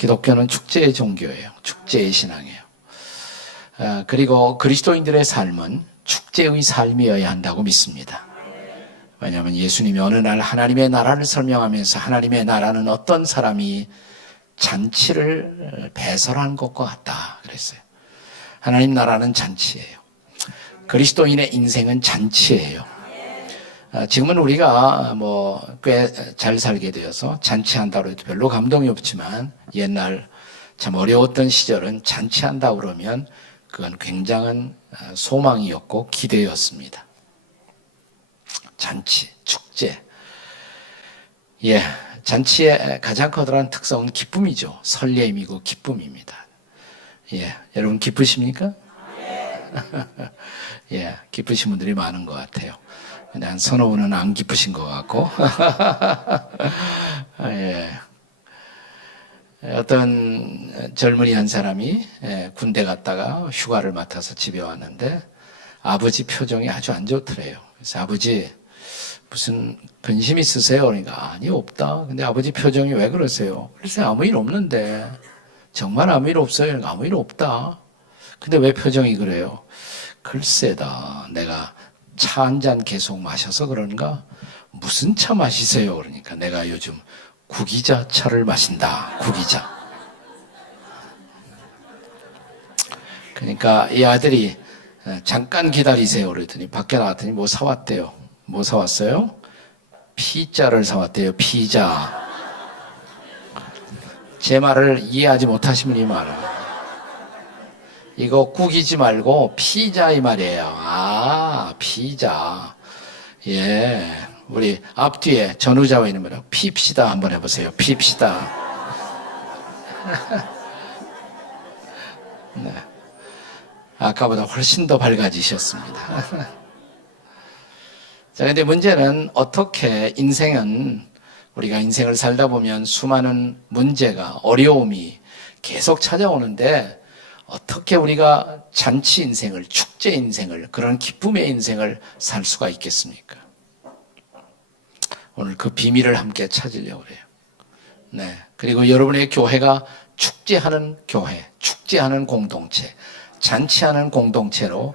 기독교는 축제의 종교예요. 축제의 신앙이에요. 그리고 그리스도인들의 삶은 축제의 삶이어야 한다고 믿습니다. 왜냐하면 예수님이 어느 날 하나님의 나라를 설명하면서 하나님의 나라는 어떤 사람이 잔치를 배설한 것과 같다 그랬어요. 하나님 나라는 잔치예요. 그리스도인의 인생은 잔치예요. 지금은 우리가 꽤 잘 살게 되어서 잔치한다고 해도 별로 감동이 없지만 옛날 참 어려웠던 시절은 잔치한다고 그러면 그건 굉장한 소망이었고 기대였습니다. 잔치, 축제. 잔치의 가장 커다란 특성은 기쁨이죠. 설렘이고 기쁨입니다. 여러분 기쁘십니까? 기쁘신 분들이 많은 것 같아요. 근데 한 서너 분은 안 기쁘신 것 같고. 어떤 젊은이 한 사람이 군대 갔다가 휴가를 맡아서 집에 왔는데 아버지 표정이 아주 안 좋더래요. 그래서 아버지 무슨 근심 있으세요? 그러니까 아니 없다. 근데 아버지 표정이 왜 그러세요? 글쎄 아무 일 없는데. 정말 아무 일 없어요? 그러니까 아무 일 없다. 근데 왜 표정이 그래요? 글쎄다. 내가 차 한 잔 계속 마셔서 그런가? 무슨 차 마시세요? 그러니까 내가 요즘 구기자 차를 마신다. 구기자. 그러니까 이 아들이 잠깐 기다리세요. 그랬더니 밖에 나왔더니 뭐 사왔대요. 뭐 사왔어요? 피자를 사왔대요. 피자. 제 말을 이해하지 못하신 분이 많아요. 이거 구기지 말고 피자 이 말이에요. 아, 피자. 우리 앞뒤에 전후자와 있는 거라고 핍시다 한번 해보세요. 핍시다. 네. 아까보다 훨씬 더 밝아지셨습니다. 자, 근데 문제는 어떻게 우리가 인생을 살다 보면 수많은 문제가, 어려움이 계속 찾아오는데 어떻게 우리가 잔치 인생을, 축제 인생을, 그런 기쁨의 인생을 살 수가 있겠습니까? 오늘 그 비밀을 함께 찾으려고 해요. 네. 그리고 여러분의 교회가 축제하는 교회, 축제하는 공동체, 잔치하는 공동체로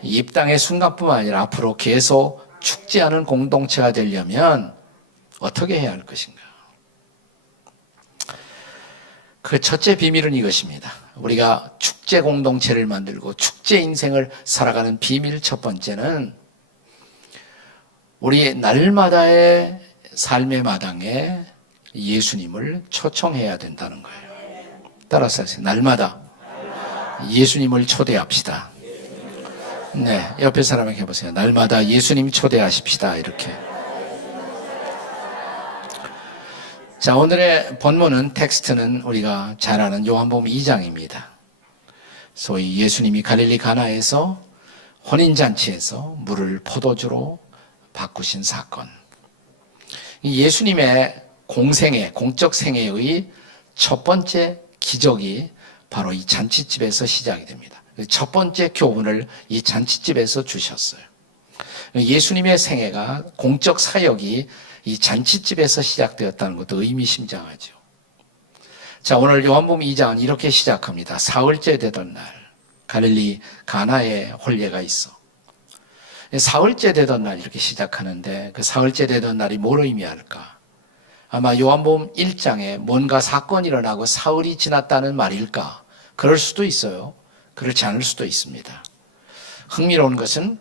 이 땅의 순간뿐만 아니라 앞으로 계속 축제하는 공동체가 되려면 어떻게 해야 할 것인가? 그 첫째 비밀은 이것입니다. 우리가 축제 공동체를 만들고 축제 인생을 살아가는 비밀 첫 번째는 우리 날마다의 삶의 마당에 예수님을 초청해야 된다는 거예요. 따라서 하세요. 날마다 예수님을 초대합시다. 네, 옆에 사람에게 해보세요. 날마다 예수님 초대하십시다. 이렇게. 자, 오늘의 본문은 텍스트는 우리가 잘 아는 요한복음 2장입니다. 소위 예수님이 갈릴리 가나에서 혼인잔치에서 물을 포도주로 바꾸신 사건. 예수님의 공적 생애의 첫 번째 기적이 바로 이 잔치집에서 시작이 됩니다. 첫 번째 교훈을 이 잔치집에서 주셨어요. 예수님의 생애가, 공적 사역이 이 잔치집에서 시작되었다는 것도 의미심장하죠. 자, 오늘 요한복음 2장은 이렇게 시작합니다. 사흘째 되던 날, 갈릴리 가나에 혼례가 있어. 사흘째 되던 날 이렇게 시작하는데 그 사흘째 되던 날이 뭘 의미할까? 아마 요한복음 1장에 뭔가 사건이 일어나고 사흘이 지났다는 말일까? 그럴 수도 있어요. 그렇지 않을 수도 있습니다. 흥미로운 것은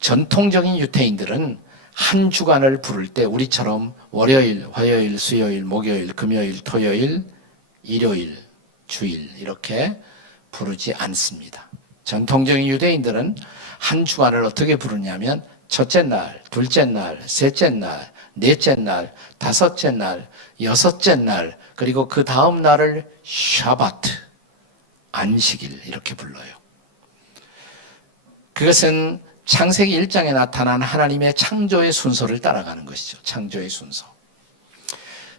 전통적인 유대인들은 한 주간을 부를 때 우리처럼 월요일, 화요일, 수요일, 목요일, 금요일, 토요일, 일요일, 주일 이렇게 부르지 않습니다. 전통적인 유대인들은 한 주간을 어떻게 부르냐면 첫째 날, 둘째 날, 셋째 날, 넷째 날, 다섯째 날, 여섯째 날, 그리고 그 다음 날을 샤바트, 안식일 이렇게 불러요. 그것은 창세기 1장에 나타난 하나님의 창조의 순서를 따라가는 것이죠. 창조의 순서.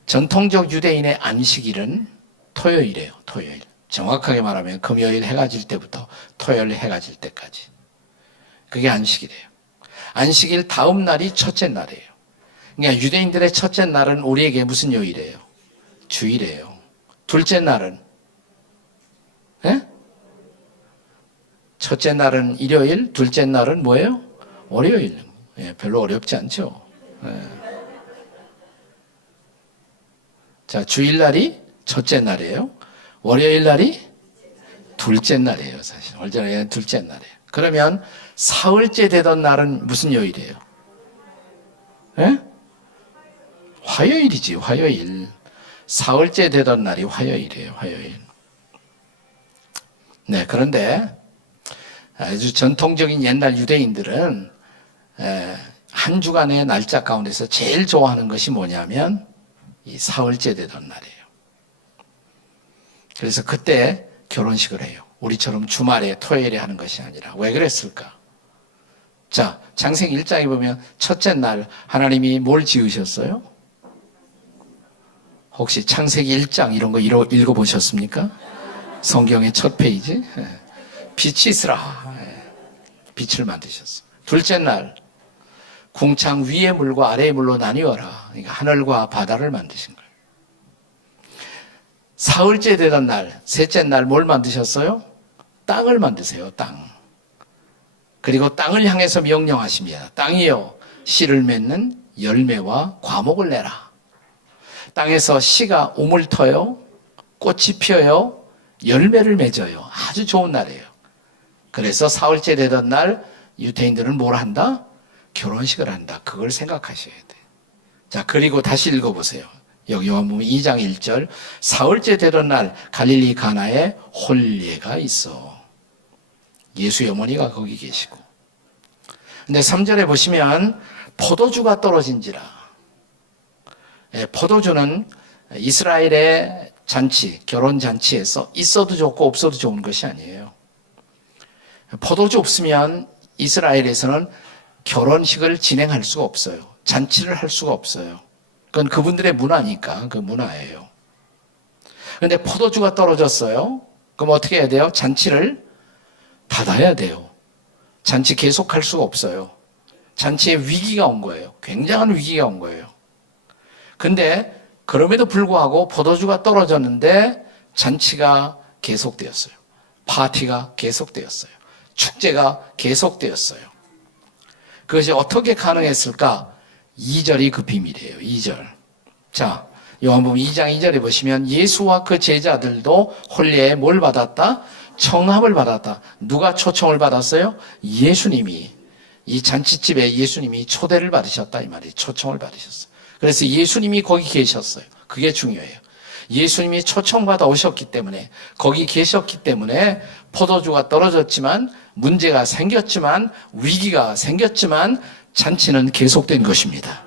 전통적 유대인의 안식일은 토요일이에요. 토요일. 정확하게 말하면 금요일 해가 질 때부터 토요일 해가 질 때까지. 그게 안식일이에요. 안식일 다음 날이 첫째 날이에요. 그러니까 유대인들의 첫째 날은 우리에게 무슨 요일이에요? 주일이에요. 둘째 날은? 예? 첫째 날은 일요일, 둘째 날은 뭐예요? 월요일. 예, 별로 어렵지 않죠? 예. 자, 주일날이 첫째 날이에요. 월요일 날이 둘째 날이에요, 사실. 월요일은 둘째 날이에요. 그러면 사흘째 되던 날은 무슨 요일이에요? 예? 화요일이지, 화요일. 사흘째 되던 날이 화요일이에요, 화요일. 네, 그런데 아주 전통적인 옛날 유대인들은 한 주간의 날짜 가운데서 제일 좋아하는 것이 뭐냐면 이 사흘째 되던 날이에요. 그래서 그때 결혼식을 해요. 우리처럼 주말에 토요일에 하는 것이 아니라. 왜 그랬을까? 자, 창세기 1장에 보면 첫째 날 하나님이 뭘 지으셨어요? 혹시 창세기 1장 이런 거 읽어보셨습니까? 성경의 첫 페이지. 빛이 있으라. 빛을 만드셨어요. 둘째 날 궁창 위의 물과 아래의 물로 나뉘어라. 그러니까 하늘과 바다를 만드신 거예요. 사흘째 되던 날, 셋째 날 뭘 만드셨어요? 땅을 만드세요, 땅. 그리고 땅을 향해서 명령하십니다. 땅이여, 씨를 맺는 열매와 과목을 내라. 땅에서 씨가 우물 터요, 꽃이 피어요, 열매를 맺어요. 아주 좋은 날이에요. 그래서 사흘째 되던 날 유대인들은 뭘 한다? 결혼식을 한다. 그걸 생각하셔야 돼요. 자, 그리고 다시 읽어보세요. 여기 요한복음 2장 1절. 사흘째 되던 날 갈릴리 가나에 혼례가 있어. 예수의 어머니가 거기 계시고. 근데 3절에 보시면 포도주가 떨어진지라. 포도주는 이스라엘의 잔치, 결혼 잔치에서 있어도 좋고 없어도 좋은 것이 아니에요. 포도주 없으면 이스라엘에서는 결혼식을 진행할 수가 없어요. 잔치를 할 수가 없어요. 그건 그분들의 문화니까 그 문화예요. 그런데 포도주가 떨어졌어요. 그럼 어떻게 해야 돼요? 잔치를 닫아야 돼요. 잔치 계속할 수가 없어요. 잔치에 위기가 온 거예요. 굉장한 위기가 온 거예요. 근데 그럼에도 불구하고 포도주가 떨어졌는데 잔치가 계속되었어요. 파티가 계속되었어요. 축제가 계속되었어요. 그것이 어떻게 가능했을까? 2절이 그 비밀이에요. 2절. 자, 요한복음 2장 2절에 보시면 예수와 그 제자들도 혼례에 뭘 받았다? 청함을 받았다. 누가 초청을 받았어요? 예수님이. 이 잔치집에 예수님이 초대를 받으셨다 이 말이에요. 초청을 받으셨어요. 그래서 예수님이 거기 계셨어요. 그게 중요해요. 예수님이 초청받아 오셨기 때문에, 거기 계셨기 때문에 포도주가 떨어졌지만, 문제가 생겼지만, 위기가 생겼지만 잔치는 계속된 것입니다.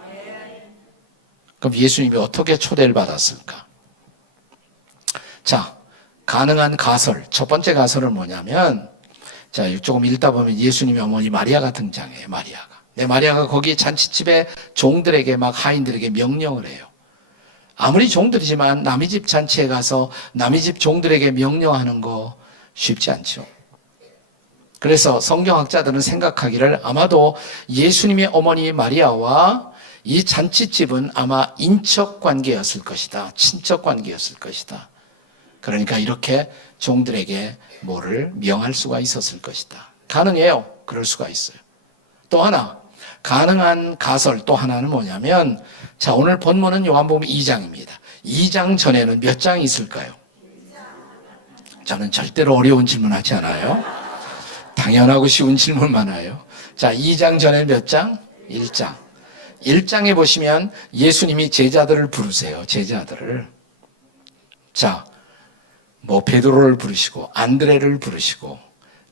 그럼 예수님이 어떻게 초대를 받았을까? 자, 가능한 가설. 첫 번째 가설은 뭐냐면, 자, 조금 읽다 보면 예수님의 어머니 마리아가 등장해요. 마리아가 거기 잔치집에 종들에게 막 하인들에게 명령을 해요. 아무리 종들이지만 남의 집 잔치에 가서 남의 집 종들에게 명령하는 거 쉽지 않죠. 그래서 성경학자들은 생각하기를 아마도 예수님의 어머니 마리아와 이 잔치집은 아마 인척 관계였을 것이다. 친척 관계였을 것이다. 그러니까 이렇게 종들에게 뭐를 명할 수가 있었을 것이다. 가능해요. 그럴 수가 있어요. 또 하나, 가능한 가설 또 하나는 뭐냐면, 자, 오늘 본문은 요한복음 2장입니다. 2장 전에는 몇 장이 있을까요? 저는 절대로 어려운 질문하지 않아요. 당연하고 쉬운 질문만 해요. 자, 2장 전에 몇 장? 1장. 1장에 보시면 예수님이 제자들을 부르세요. 제자들을. 자, 뭐 베드로를 부르시고 안드레를 부르시고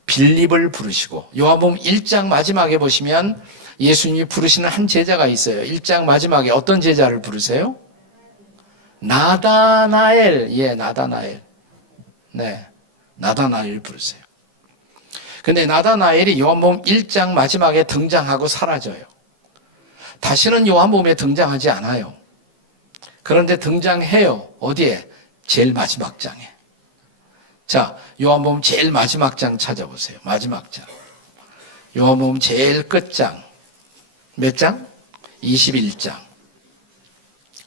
빌립을 부르시고, 요한복음 1장 마지막에 보시면 예수님이 부르시는 한 제자가 있어요. 1장 마지막에 어떤 제자를 부르세요? 나다나엘. 예, 나다나엘. 네, 나다나엘 부르세요. 근데 나다나엘이 요한복음 1장 마지막에 등장하고 사라져요. 다시는 요한복음에 등장하지 않아요. 그런데 등장해요. 어디에? 제일 마지막 장에. 자, 요한복음 제일 마지막 장 찾아보세요. 마지막 장. 요한복음 제일 끝장. 몇 장? 21장.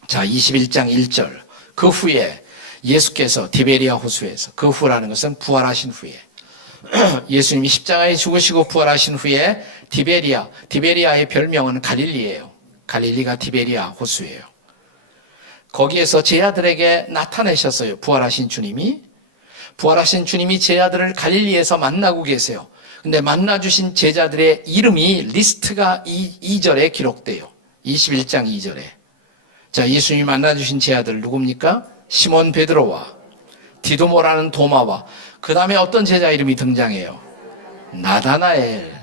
자, 21장 1절. 그 후에 예수께서 디베리아 호수에서, 그 후라는 것은 부활하신 후에, 예수님이 십자가에 죽으시고 부활하신 후에 디베리아의 별명은 갈릴리예요. 갈릴리가 디베리아 호수예요. 거기에서 제자들에게 나타내셨어요. 부활하신 주님이 제자들을 갈릴리에서 만나고 계세요. 근데 만나주신 제자들의 이름이 리스트가 2절에 기록돼요. 21장 2절에. 자, 예수님이 만나주신 제자들 누굽니까? 시몬 베드로와 디도모라는 도마와 그 다음에 어떤 제자 이름이 등장해요? 나다나엘.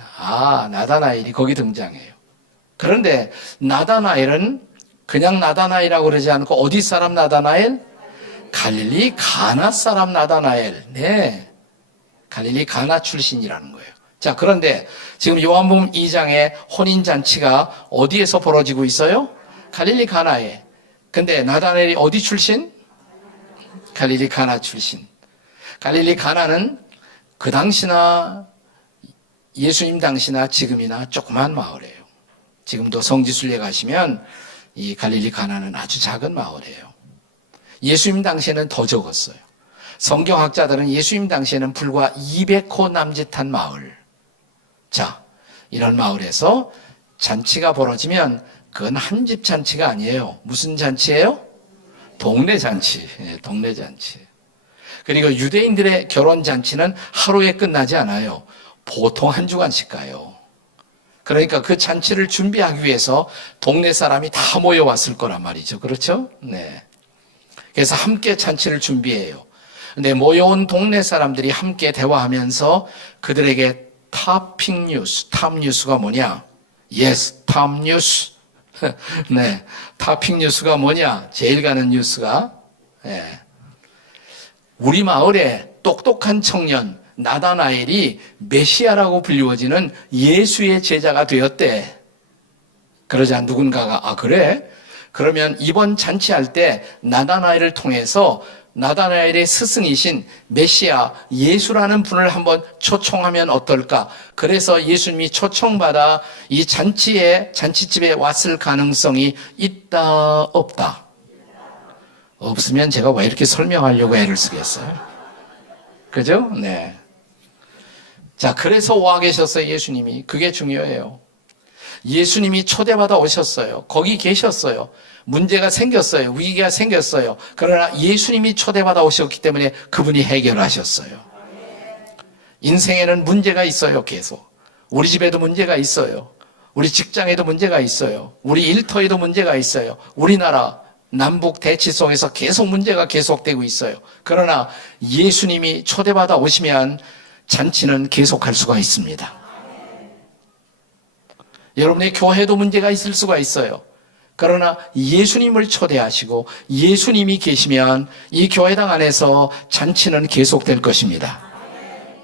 나다나엘이 거기 등장해요. 그런데 나다나엘은 그냥 나다나엘이라고 그러지 않고 어디 사람 나다나엘? 갈릴리 가나 사람 나다나엘. 네, 갈릴리 가나 출신이라는 거예요. 자, 그런데 지금 요한복음 2장의 혼인잔치가 어디에서 벌어지고 있어요? 갈릴리 가나에. 근데 나다나엘이 어디 출신? 갈릴리 가나 출신. 갈릴리 가나는 그 당시나 예수님 당시나 지금이나 조그만 마을이에요. 지금도 성지순례 가시면 이 갈릴리 가나는 아주 작은 마을이에요. 예수님 당시에는 더 적었어요. 성경학자들은 예수님 당시에는 불과 200호 남짓한 마을. 자, 이런 마을에서 잔치가 벌어지면 그건 한 집 잔치가 아니에요. 무슨 잔치예요? 동네 잔치. 동네 잔치. 그리고 유대인들의 결혼 잔치는 하루에 끝나지 않아요. 보통 한 주간씩 가요. 그러니까 그 잔치를 준비하기 위해서 동네 사람이 다 모여왔을 거란 말이죠. 그렇죠? 네. 그래서 함께 잔치를 준비해요. 근데 모여온 동네 사람들이 함께 대화하면서 그들에게 탑 뉴스가 뭐냐? Yes, 탑 뉴스. 네. 탑핑 뉴스가 뭐냐? 제일 가는 뉴스가, 우리 마을에 똑똑한 청년 나다나엘이 메시아라고 불리워지는 예수의 제자가 되었대. 그러자 누군가가 그래? 그러면 이번 잔치할 때 나다나엘을 통해서 나다나엘의 스승이신 메시아 예수라는 분을 한번 초청하면 어떨까? 그래서 예수님이 초청받아 이 잔치집에 왔을 가능성이 있다, 없다? 없으면 제가 왜 이렇게 설명하려고 애를 쓰겠어요? 그죠? 네. 자, 그래서 와 계셨어요, 예수님이. 그게 중요해요. 예수님이 초대받아 오셨어요. 거기 계셨어요. 문제가 생겼어요. 위기가 생겼어요. 그러나 예수님이 초대받아 오셨기 때문에 그분이 해결하셨어요. 인생에는 문제가 있어요, 계속. 우리 집에도 문제가 있어요. 우리 직장에도 문제가 있어요. 우리 일터에도 문제가 있어요. 우리나라 남북 대치 속에서 계속 문제가 계속되고 있어요. 그러나 예수님이 초대받아 오시면 잔치는 계속할 수가 있습니다. 여러분의 교회도 문제가 있을 수가 있어요. 그러나 예수님을 초대하시고 예수님이 계시면 이 교회당 안에서 잔치는 계속될 것입니다.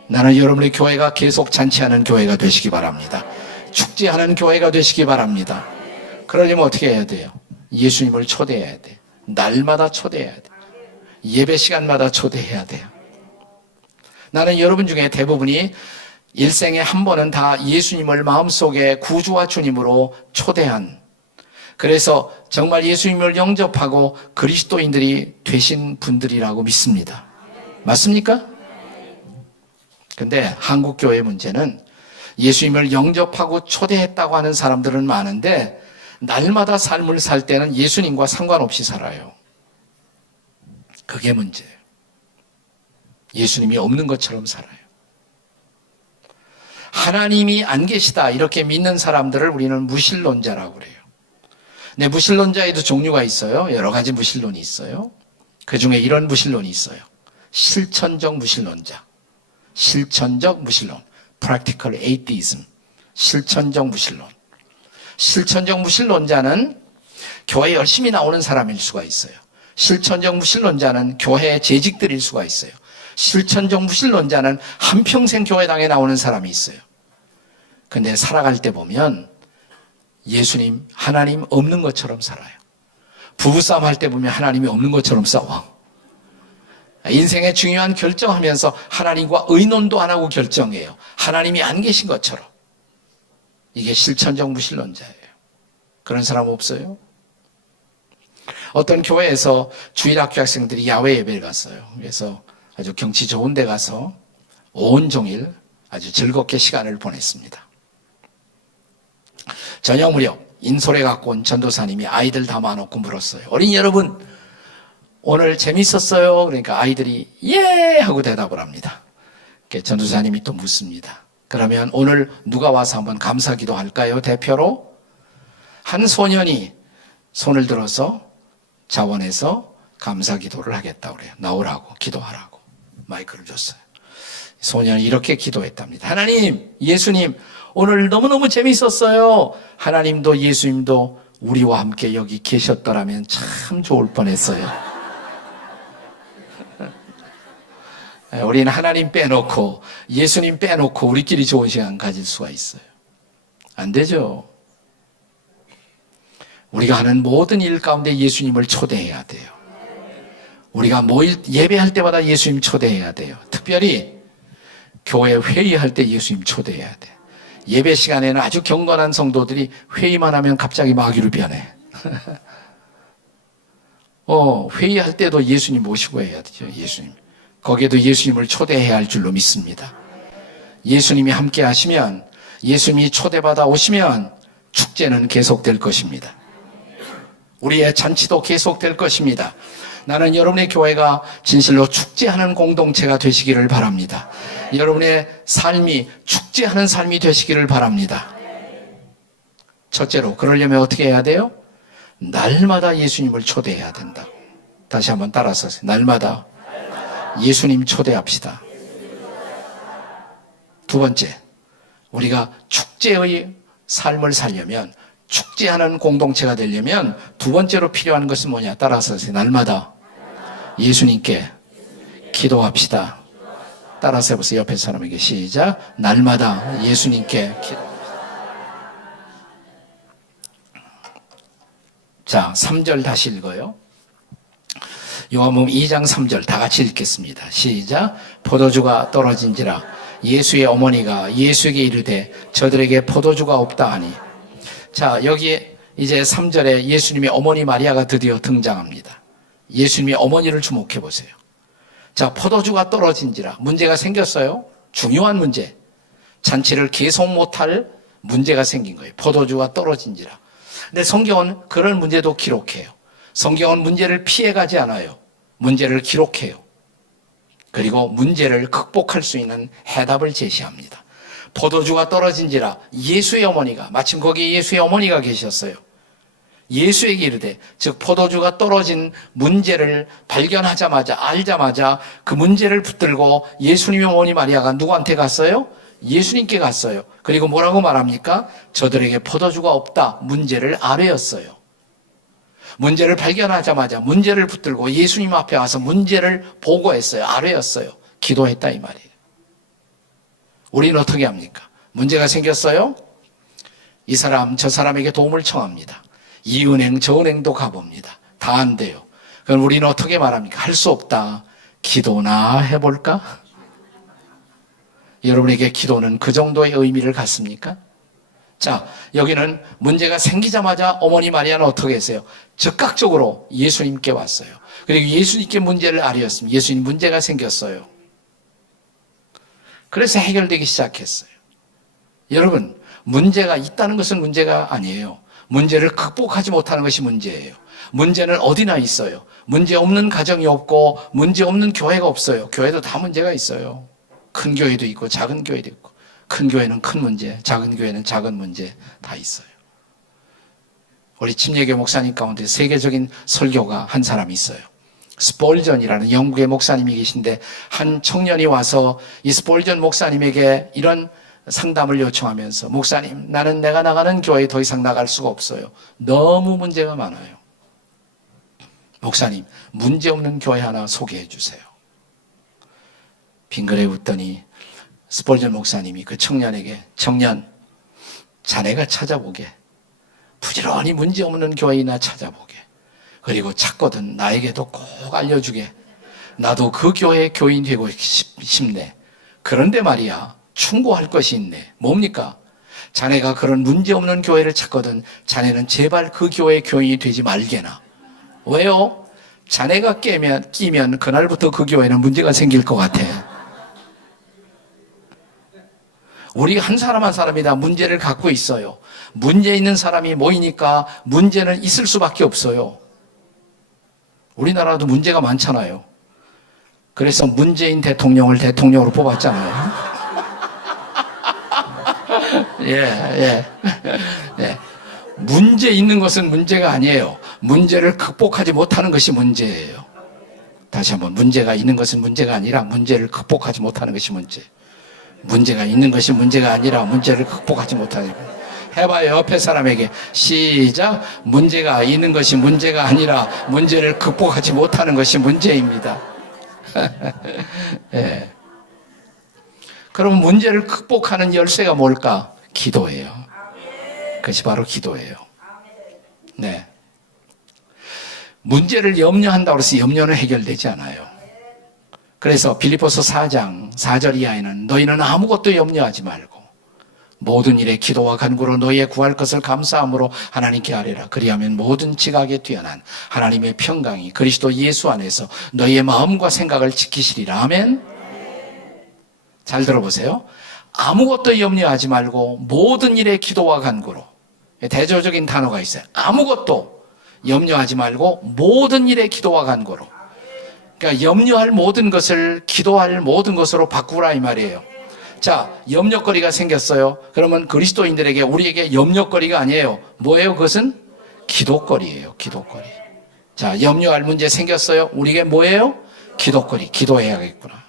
나는 여러분의 교회가 계속 잔치하는 교회가 되시기 바랍니다. 축제하는 교회가 되시기 바랍니다. 그러려면 어떻게 해야 돼요? 예수님을 초대해야 돼. 날마다 초대해야 돼. 예배 시간마다 초대해야 돼요. 나는 여러분 중에 대부분이 일생에 한 번은 다 예수님을 마음속에 구주와 주님으로 초대한, 그래서 정말 예수님을 영접하고 그리스도인들이 되신 분들이라고 믿습니다. 맞습니까? 근데 한국 교회 문제는 예수님을 영접하고 초대했다고 하는 사람들은 많은데 날마다 삶을 살 때는 예수님과 상관없이 살아요. 그게 문제예요. 예수님이 없는 것처럼 살아요. 하나님이 안 계시다 이렇게 믿는 사람들을 우리는 무신론자라고 그래요. 네, 무신론자에도 종류가 있어요. 여러 가지 무신론이 있어요. 그 중에 이런 무신론이 있어요. 실천적 무신론자. 실천적 무신론. Practical Atheism. 실천적 무신론. 실천적 무신론자는 교회에 열심히 나오는 사람일 수가 있어요. 실천적 무신론자는 교회의 재직들일 수가 있어요. 실천적 무신론자는 한평생 교회당에 나오는 사람이 있어요. 근데 살아갈 때 보면 예수님, 하나님 없는 것처럼 살아요. 부부싸움 할 때 보면 하나님이 없는 것처럼 싸워. 인생의 중요한 결정하면서 하나님과 의논도 안 하고 결정해요. 하나님이 안 계신 것처럼. 이게 실천적 무신론자예요. 그런 사람 없어요? 어떤 교회에서 주일학교 학생들이 야외 예배를 갔어요. 그래서 아주 경치 좋은 데 가서 온종일 아주 즐겁게 시간을 보냈습니다. 저녁 무렵 인솔에 갖고 온 전도사님이 아이들 담아놓고 물었어요. 어린이 여러분, 오늘 재밌었어요? 그러니까 아이들이 예! 하고 대답을 합니다. 전도사님이 또 묻습니다. 그러면 오늘 누가 와서 한번 감사기도 할까요? 대표로? 한 소년이 손을 들어서 자원해서 감사기도를 하겠다고 그래요. 나오라고, 기도하라고 마이크를 줬어요. 소년이 이렇게 기도했답니다. 하나님, 예수님, 오늘 너무너무 재밌었어요. 하나님도 예수님도 우리와 함께 여기 계셨더라면 참 좋을 뻔했어요. 우리는 하나님 빼놓고 예수님 빼놓고 우리끼리 좋은 시간 가질 수가 있어요. 안 되죠. 우리가 하는 모든 일 가운데 예수님을 초대해야 돼요. 우리가 예배할 때마다 예수님 초대해야 돼요. 특별히 교회 회의할 때 예수님 초대해야 돼. 예배 시간에는 아주 경건한 성도들이 회의만 하면 갑자기 마귀로 변해. 회의할 때도 예수님 모시고 해야 되죠. 예수님. 거기에도 예수님을 초대해야 할 줄로 믿습니다. 예수님이 함께 하시면, 예수님이 초대받아 오시면 축제는 계속될 것입니다. 우리의 잔치도 계속될 것입니다. 나는 여러분의 교회가 진실로 축제하는 공동체가 되시기를 바랍니다. 여러분의 삶이 축제하는 삶이 되시기를 바랍니다. 첫째로, 그러려면 어떻게 해야 돼요? 날마다 예수님을 초대해야 된다. 다시 한번 따라서 날마다 예수님 초대합시다. 두 번째, 우리가 축제의 삶을 살려면, 축제하는 공동체가 되려면 두 번째로 필요한 것은 뭐냐? 따라서 날마다 예수님께 기도합시다. 따라서 해보세요. 옆에 사람에게 시작. 날마다 예수님께 기도합시다. 자, 3절 다시 읽어요. 요한복음 2장 3절 다 같이 읽겠습니다. 시작. 포도주가 떨어진지라 예수의 어머니가 예수에게 이르되 저들에게 포도주가 없다 하니. 자, 여기에 이제 3절에 예수님의 어머니 마리아가 드디어 등장합니다. 예수님의 어머니를 주목해 보세요. 자, 포도주가 떨어진지라 문제가 생겼어요. 중요한 문제. 잔치를 계속 못할 문제가 생긴 거예요. 포도주가 떨어진지라. 근데 성경은 그런 문제도 기록해요. 성경은 문제를 피해가지 않아요. 문제를 기록해요. 그리고 문제를 극복할 수 있는 해답을 제시합니다. 포도주가 떨어진지라 예수의 어머니가, 마침 거기에 예수의 어머니가 계셨어요. 예수에게 이르되, 즉 포도주가 떨어진 문제를 발견하자마자, 알자마자 그 문제를 붙들고 예수님의 어머니 마리아가 누구한테 갔어요? 예수님께 갔어요. 그리고 뭐라고 말합니까? 저들에게 포도주가 없다. 문제를 아뢰었어요. 문제를 발견하자마자 문제를 붙들고 예수님 앞에 와서 문제를 보고했어요. 아뢰었어요. 기도했다 이 말이에요. 우리는 어떻게 합니까? 문제가 생겼어요? 이 사람 저 사람에게 도움을 청합니다. 이 은행 저 은행도 가봅니다. 다 안 돼요. 그럼 우리는 어떻게 말합니까? 할 수 없다. 기도나 해볼까? 여러분에게 기도는 그 정도의 의미를 갖습니까? 자, 여기는 문제가 생기자마자 어머니 마리아는 어떻게 했어요? 즉각적으로 예수님께 왔어요. 그리고 예수님께 문제를 아뢰었습니다. 예수님 문제가 생겼어요. 그래서 해결되기 시작했어요. 여러분, 문제가 있다는 것은 문제가 아니에요. 문제를 극복하지 못하는 것이 문제예요. 문제는 어디나 있어요. 문제 없는 가정이 없고 문제 없는 교회가 없어요. 교회도 다 문제가 있어요. 큰 교회도 있고 작은 교회도 있고, 큰 교회는 큰 문제, 작은 교회는 작은 문제 다 있어요. 우리 침례교 목사님 가운데 세계적인 설교가 한 사람이 있어요. 스폴전이라는 영국의 목사님이 계신데, 한 청년이 와서 이 스폴전 목사님에게 이런 상담을 요청하면서, 목사님, 나는 내가 나가는 교회에 더 이상 나갈 수가 없어요. 너무 문제가 많아요. 목사님, 문제 없는 교회 하나 소개해 주세요. 빙그레 웃더니 스폴전 목사님이 그 청년에게, 청년, 자네가 찾아보게. 부지런히 문제 없는 교회나 찾아보게. 그리고 찾거든 나에게도 꼭 알려주게. 나도 그 교회의 교인 되고 싶네. 그런데 말이야, 충고할 것이 있네. 뭡니까? 자네가 그런 문제 없는 교회를 찾거든 자네는 제발 그 교회의 교인이 되지 말게나. 왜요? 자네가 끼면 그날부터 그 교회는 문제가 생길 것 같아. 우리 한 사람 한 사람이 다 문제를 갖고 있어요. 문제 있는 사람이 모이니까 문제는 있을 수밖에 없어요. 우리나라도 문제가 많잖아요. 그래서 문재인 대통령을 대통령으로 뽑았잖아요. 예. 문제 있는 것은 문제가 아니에요. 문제를 극복하지 못하는 것이 문제예요. 다시 한번, 문제가 있는 것은 문제가 아니라 문제를 극복하지 못하는 것이 문제. 문제가 있는 것이 문제가 아니라 문제를 극복하지 못하는 것. 해봐요. 옆에 사람에게. 시작. 문제가 있는 것이 문제가 아니라 문제를 극복하지 못하는 것이 문제입니다. 예. 그럼 문제를 극복하는 열쇠가 뭘까? 기도예요. 그것이 바로 기도예요. 네. 문제를 염려한다고 해서 염려는 해결되지 않아요. 그래서 빌립보서 4장 4절 이하에는 너희는 아무것도 염려하지 말고 모든 일에 기도와 간구로 너희의 구할 것을 감사함으로 하나님께 아뢰라. 그리하면 모든 지각에 뛰어난 하나님의 평강이 그리스도 예수 안에서 너희의 마음과 생각을 지키시리라. 아멘. 잘 들어보세요. 아무것도 염려하지 말고 모든 일에 기도와 간구로. 대조적인 단어가 있어요. 아무것도 염려하지 말고 모든 일에 기도와 간구로. 그러니까 염려할 모든 것을 기도할 모든 것으로 바꾸라 이 말이에요. 자, 염려거리가 생겼어요. 그러면 그리스도인들에게 우리에게 염려거리가 아니에요. 뭐예요? 그것은 기도거리예요. 기도거리. 자, 염려할 문제 생겼어요. 우리에게 뭐예요? 기도거리. 기도해야겠구나.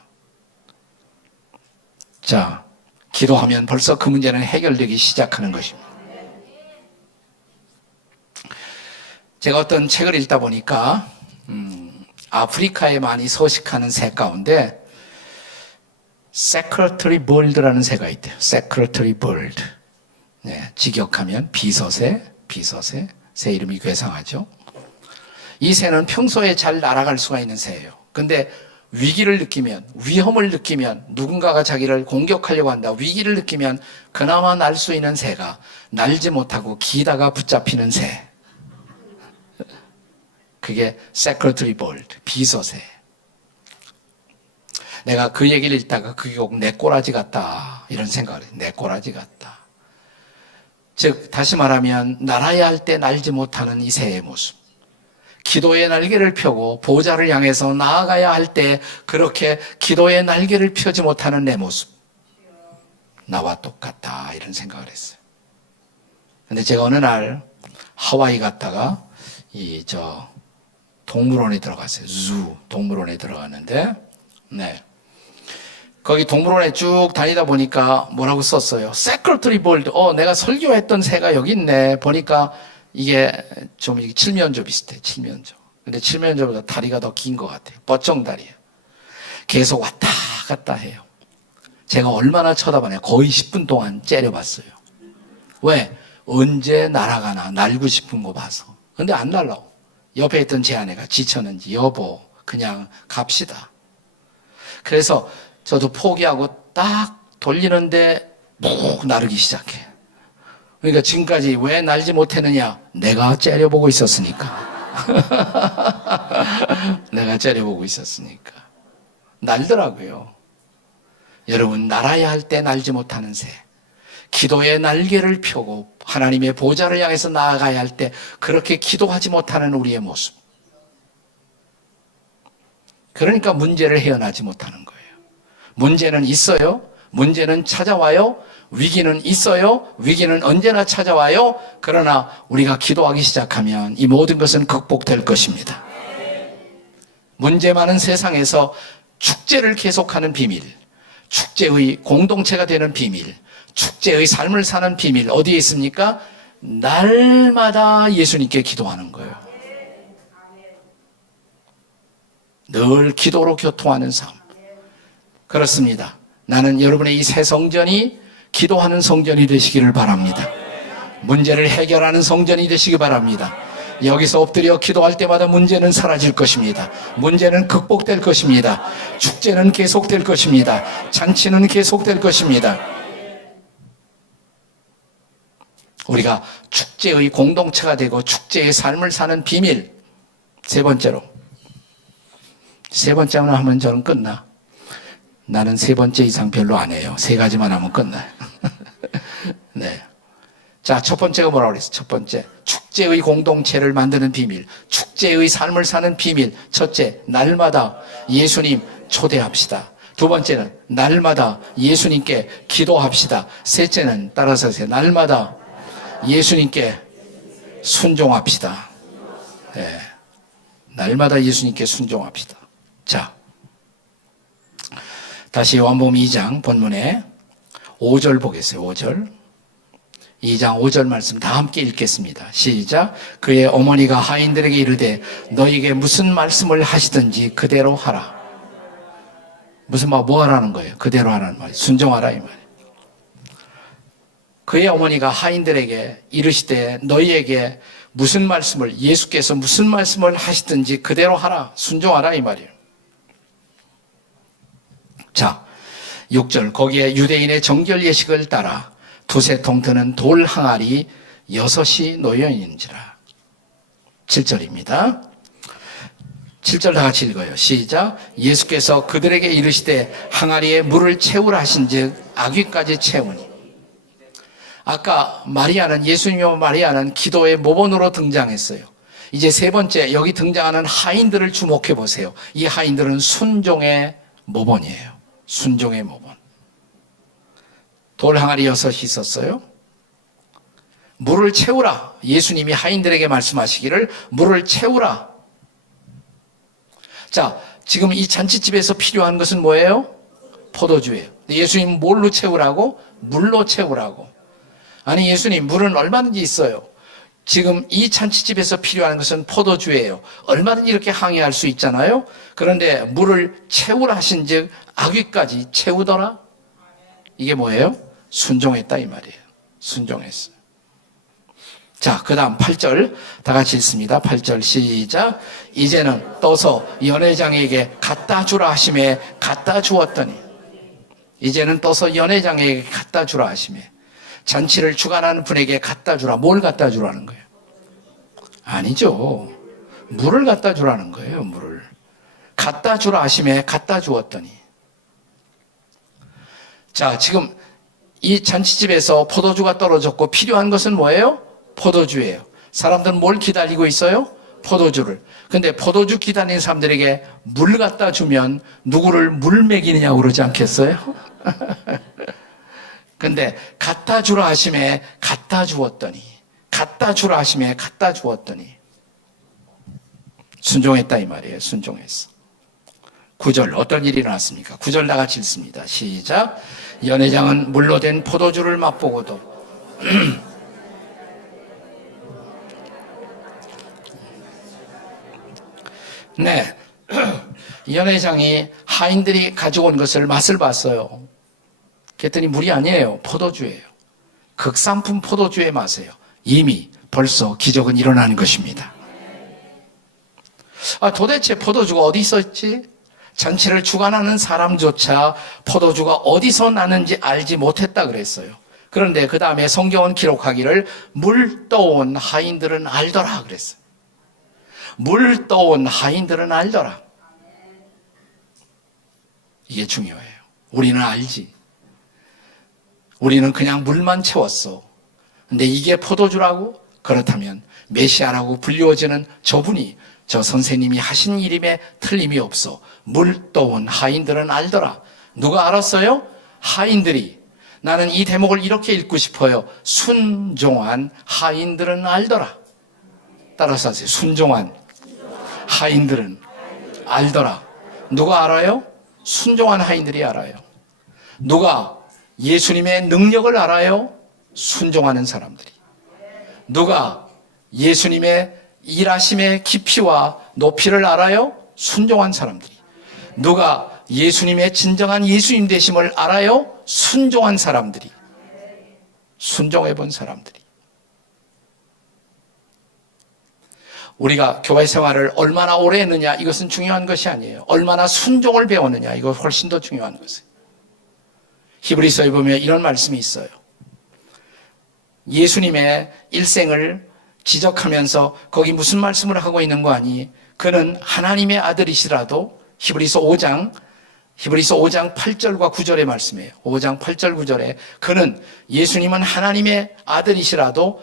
자, 기도하면 벌써 그 문제는 해결되기 시작하는 것입니다. 제가 어떤 책을 읽다 보니까 아프리카에 많이 서식하는 새 가운데 세크레터리 벌드라는 새가 있대요. 세크레터리 벌드. 네, 직역하면 비서새, 새 이름이 괴상하죠. 이 새는 평소에 잘 날아갈 수가 있는 새예요. 근데 위기를 느끼면, 위험을 느끼면, 누군가가 자기를 공격하려고 한다, 위기를 느끼면 그나마 날 수 있는 새가 날지 못하고 기다가 붙잡히는 새. 그게 세크레터리 벌드, 비서새. 내가 그 얘기를 읽다가 그게 꼭 내 꼬라지 같다 이런 생각을 해요. 내 꼬라지 같다. 즉 다시 말하면 날아야 할 때 날지 못하는 이 새의 모습. 기도의 날개를 펴고 보좌를 향해서 나아가야 할 때 그렇게 기도의 날개를 펴지 못하는 내 모습. 나와 똑같다 이런 생각을 했어요. 근데 제가 어느 날 하와이 갔다가 동물원에 들어갔어요. 동물원에 들어갔는데, 네. 거기 동물원에 쭉 다니다 보니까 뭐라고 썼어요? 세크레터리 볼드. 내가 설교했던 새가 여기 있네. 보니까 이게 좀 칠면조 비슷해. 칠면조. 근데 칠면조보다 다리가 더 긴 것 같아요. 뻗정다리예요. 계속 왔다 갔다 해요. 제가 얼마나 쳐다보냐. 거의 10분 동안 째려봤어요. 왜? 언제 날아가나 날고 싶은 거 봐서. 근데 안 날라오. 옆에 있던 제 아내가 지쳤는지 여보 그냥 갑시다. 그래서 저도 포기하고 딱 돌리는데 푹 나르기 시작해. 그러니까 지금까지 왜 날지 못했느냐? 내가 째려보고 있었으니까. 내가 째려보고 있었으니까. 날더라고요. 여러분 날아야 할 때 날지 못하는 새. 기도의 날개를 펴고 하나님의 보좌를 향해서 나아가야 할 때 그렇게 기도하지 못하는 우리의 모습. 그러니까 문제를 헤어나지 못하는 거예요. 문제는 있어요. 문제는 찾아와요. 위기는 있어요. 위기는 언제나 찾아와요. 그러나 우리가 기도하기 시작하면 이 모든 것은 극복될 것입니다. 문제 많은 세상에서 축제를 계속하는 비밀, 축제의 공동체가 되는 비밀, 축제의 삶을 사는 비밀 어디에 있습니까? 날마다 예수님께 기도하는 거예요. 늘 기도로 교통하는 삶. 그렇습니다. 나는 여러분의 이 새 성전이 기도하는 성전이 되시기를 바랍니다. 문제를 해결하는 성전이 되시기 바랍니다. 여기서 엎드려 기도할 때마다 문제는 사라질 것입니다. 문제는 극복될 것입니다. 축제는 계속될 것입니다. 잔치는 계속될 것입니다. 우리가 축제의 공동체가 되고 축제의 삶을 사는 비밀, 세 번째로. 세 번째만 하면 저는 끝나. 나는 세 번째 이상 별로 안 해요. 세 가지만 하면 끝나요. 네. 자, 첫 번째가 뭐라고 그랬어요? 첫 번째. 축제의 공동체를 만드는 비밀. 축제의 삶을 사는 비밀. 첫째, 날마다 예수님 초대합시다. 두 번째는 날마다 예수님께 기도합시다. 셋째는 따라서 하세요. 날마다 예수님께 순종합시다. 네. 날마다 예수님께 순종합시다. 자, 다시 요한복음 2장 본문에 5절 보겠어요. 5절. 2장 5절 말씀 다 함께 읽겠습니다. 시작. 그의 어머니가 하인들에게 이르되 너에게 무슨 말씀을 하시든지 그대로 하라. 무슨 말 뭐 하라는 거예요? 그대로 하라는 말이에요. 순종하라 이 말이에요. 그의 어머니가 하인들에게 이르시되 너희에게 무슨 말씀을 예수께서 무슨 말씀을 하시든지 그대로 하라. 순종하라 이 말이에요. 자, 6절. 거기에 유대인의 정결 예식을 따라 두세 통 드는 돌 항아리 6이 놓여 있는지라. 7절입니다. 7절 다 같이 읽어요. 시작. 예수께서 그들에게 이르시되 항아리에 물을 채우라 하신즉 아귀까지 채우니. 아까 마리아는 예수님과 마리아는 기도의 모본으로 등장했어요. 이제 세 번째 여기 등장하는 하인들을 주목해 보세요. 이 하인들은 순종의 모본이에요. 순종의 모본. 돌 항아리 6이 있었어요. 물을 채우라. 예수님이 하인들에게 말씀하시기를 물을 채우라. 자, 지금 이 잔치집에서 필요한 것은 뭐예요? 포도주예요. 예수님 뭘로 채우라고? 물로 채우라고. 아니 예수님 물은 얼마든지 있어요. 지금 이 잔치집에서 필요한 것은 포도주예요. 얼마든지 이렇게 항해할 수 있잖아요. 그런데 물을 채우라 하신즉 아귀까지 채우더라. 이게 뭐예요? 순종했다 이 말이에요. 순종했어요. 자, 그 다음 8절 다 같이 읽습니다. 8절 시작. 이제는 떠서 연회장에게 갖다 주라 하심에 갖다 주었더니. 이제는 떠서 연회장에게 갖다 주라 하심에. 잔치를 주관하는 분에게 갖다 주라. 뭘 갖다 주라는 거예요? 아니죠. 물을 갖다 주라는 거예요. 물을. 갖다 주라 하심에 갖다 주었더니. 자, 지금 이 잔치집에서 포도주가 떨어졌고 필요한 것은 뭐예요? 포도주예요. 사람들은 뭘 기다리고 있어요? 포도주를. 근데 포도주 기다리는 사람들에게 물 갖다 주면 누구를 물 먹이느냐고 그러지 않겠어요? 근데 갖다 주라 하심에 갖다 주었더니, 갖다 주라 하심에 갖다 주었더니 순종했다 이 말이에요. 순종했어. 9절 어떤 일이 일어났습니까? 9절 다 같이 읽습니다. 시작. 연회장은 물로 된 포도주를 맛보고도 네, 연회장이 하인들이 가져온 것을 맛을 봤어요. 그랬더니 물이 아니에요. 포도주예요. 극상품 포도주의 맛이에요. 이미 벌써 기적은 일어나는 것입니다. 아, 도대체 포도주가 어디 있었지? 잔치를 주관하는 사람조차 포도주가 어디서 나는지 알지 못했다 그랬어요. 그런데 그 다음에 성경은 기록하기를 물 떠온 하인들은 알더라 그랬어요. 물 떠온 하인들은 알더라. 이게 중요해요. 우리는 알지. 우리는 그냥 물만 채웠어. 근데 이게 포도주라고? 그렇다면 메시아라고 불리워지는 저분이 저 선생님이 하신 일임에 틀림이 없어. 물 떠온 하인들은 알더라. 누가 알았어요? 하인들이. 나는 이 대목을 이렇게 읽고 싶어요. 순종한 하인들은 알더라. 따라서 하세요. 순종한 하인들은 알더라. 누가 알아요? 순종한 하인들이 알아요. 누가 예수님의 능력을 알아요? 순종하는 사람들이. 누가 예수님의 일하심의 깊이와 높이를 알아요? 순종한 사람들이. 누가 예수님의 진정한 예수님 되심을 알아요? 순종한 사람들이. 순종해 본 사람들이. 우리가 교회 생활을 얼마나 오래 했느냐 이것은 중요한 것이 아니에요. 얼마나 순종을 배웠느냐 이거 훨씬 더 중요한 것이에요. 히브리서에 보면 이런 말씀이 있어요. 예수님의 일생을 지적하면서 거기 무슨 말씀을 하고 있는 거 아니? 그는 하나님의 아들이시라도 히브리서 5장 8절과 9절의 말씀이에요. 5장 8절 9절에 그는 예수님은 하나님의 아들이시라도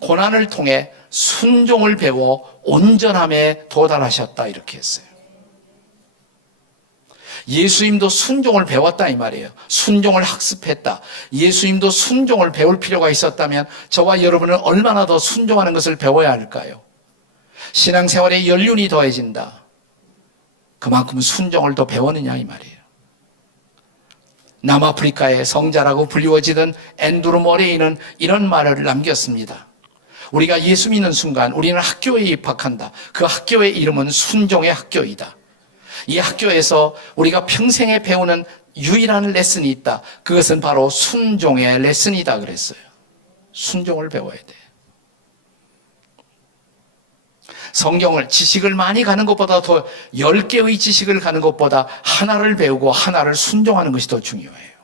고난을 통해 순종을 배워 온전함에 도달하셨다 이렇게 했어요. 예수님도 순종을 배웠다 이 말이에요. 순종을 학습했다. 예수님도 순종을 배울 필요가 있었다면 저와 여러분은 얼마나 더 순종하는 것을 배워야 할까요? 신앙생활에 연륜이 더해진다. 그만큼 순종을 더 배웠느냐 이 말이에요. 남아프리카의 성자라고 불리워지던 앤드루 머레이는 이런 말을 남겼습니다. 우리가 예수 믿는 순간 우리는 학교에 입학한다. 그 학교의 이름은 순종의 학교이다. 이 학교에서 우리가 평생에 배우는 유일한 레슨이 있다. 그것은 바로 순종의 레슨이다 그랬어요. 순종을 배워야 돼. 성경을 지식을 많이 가는 것보다 더 10개의 지식을 가는 것보다 하나를 배우고 하나를 순종하는 것이 더 중요해요.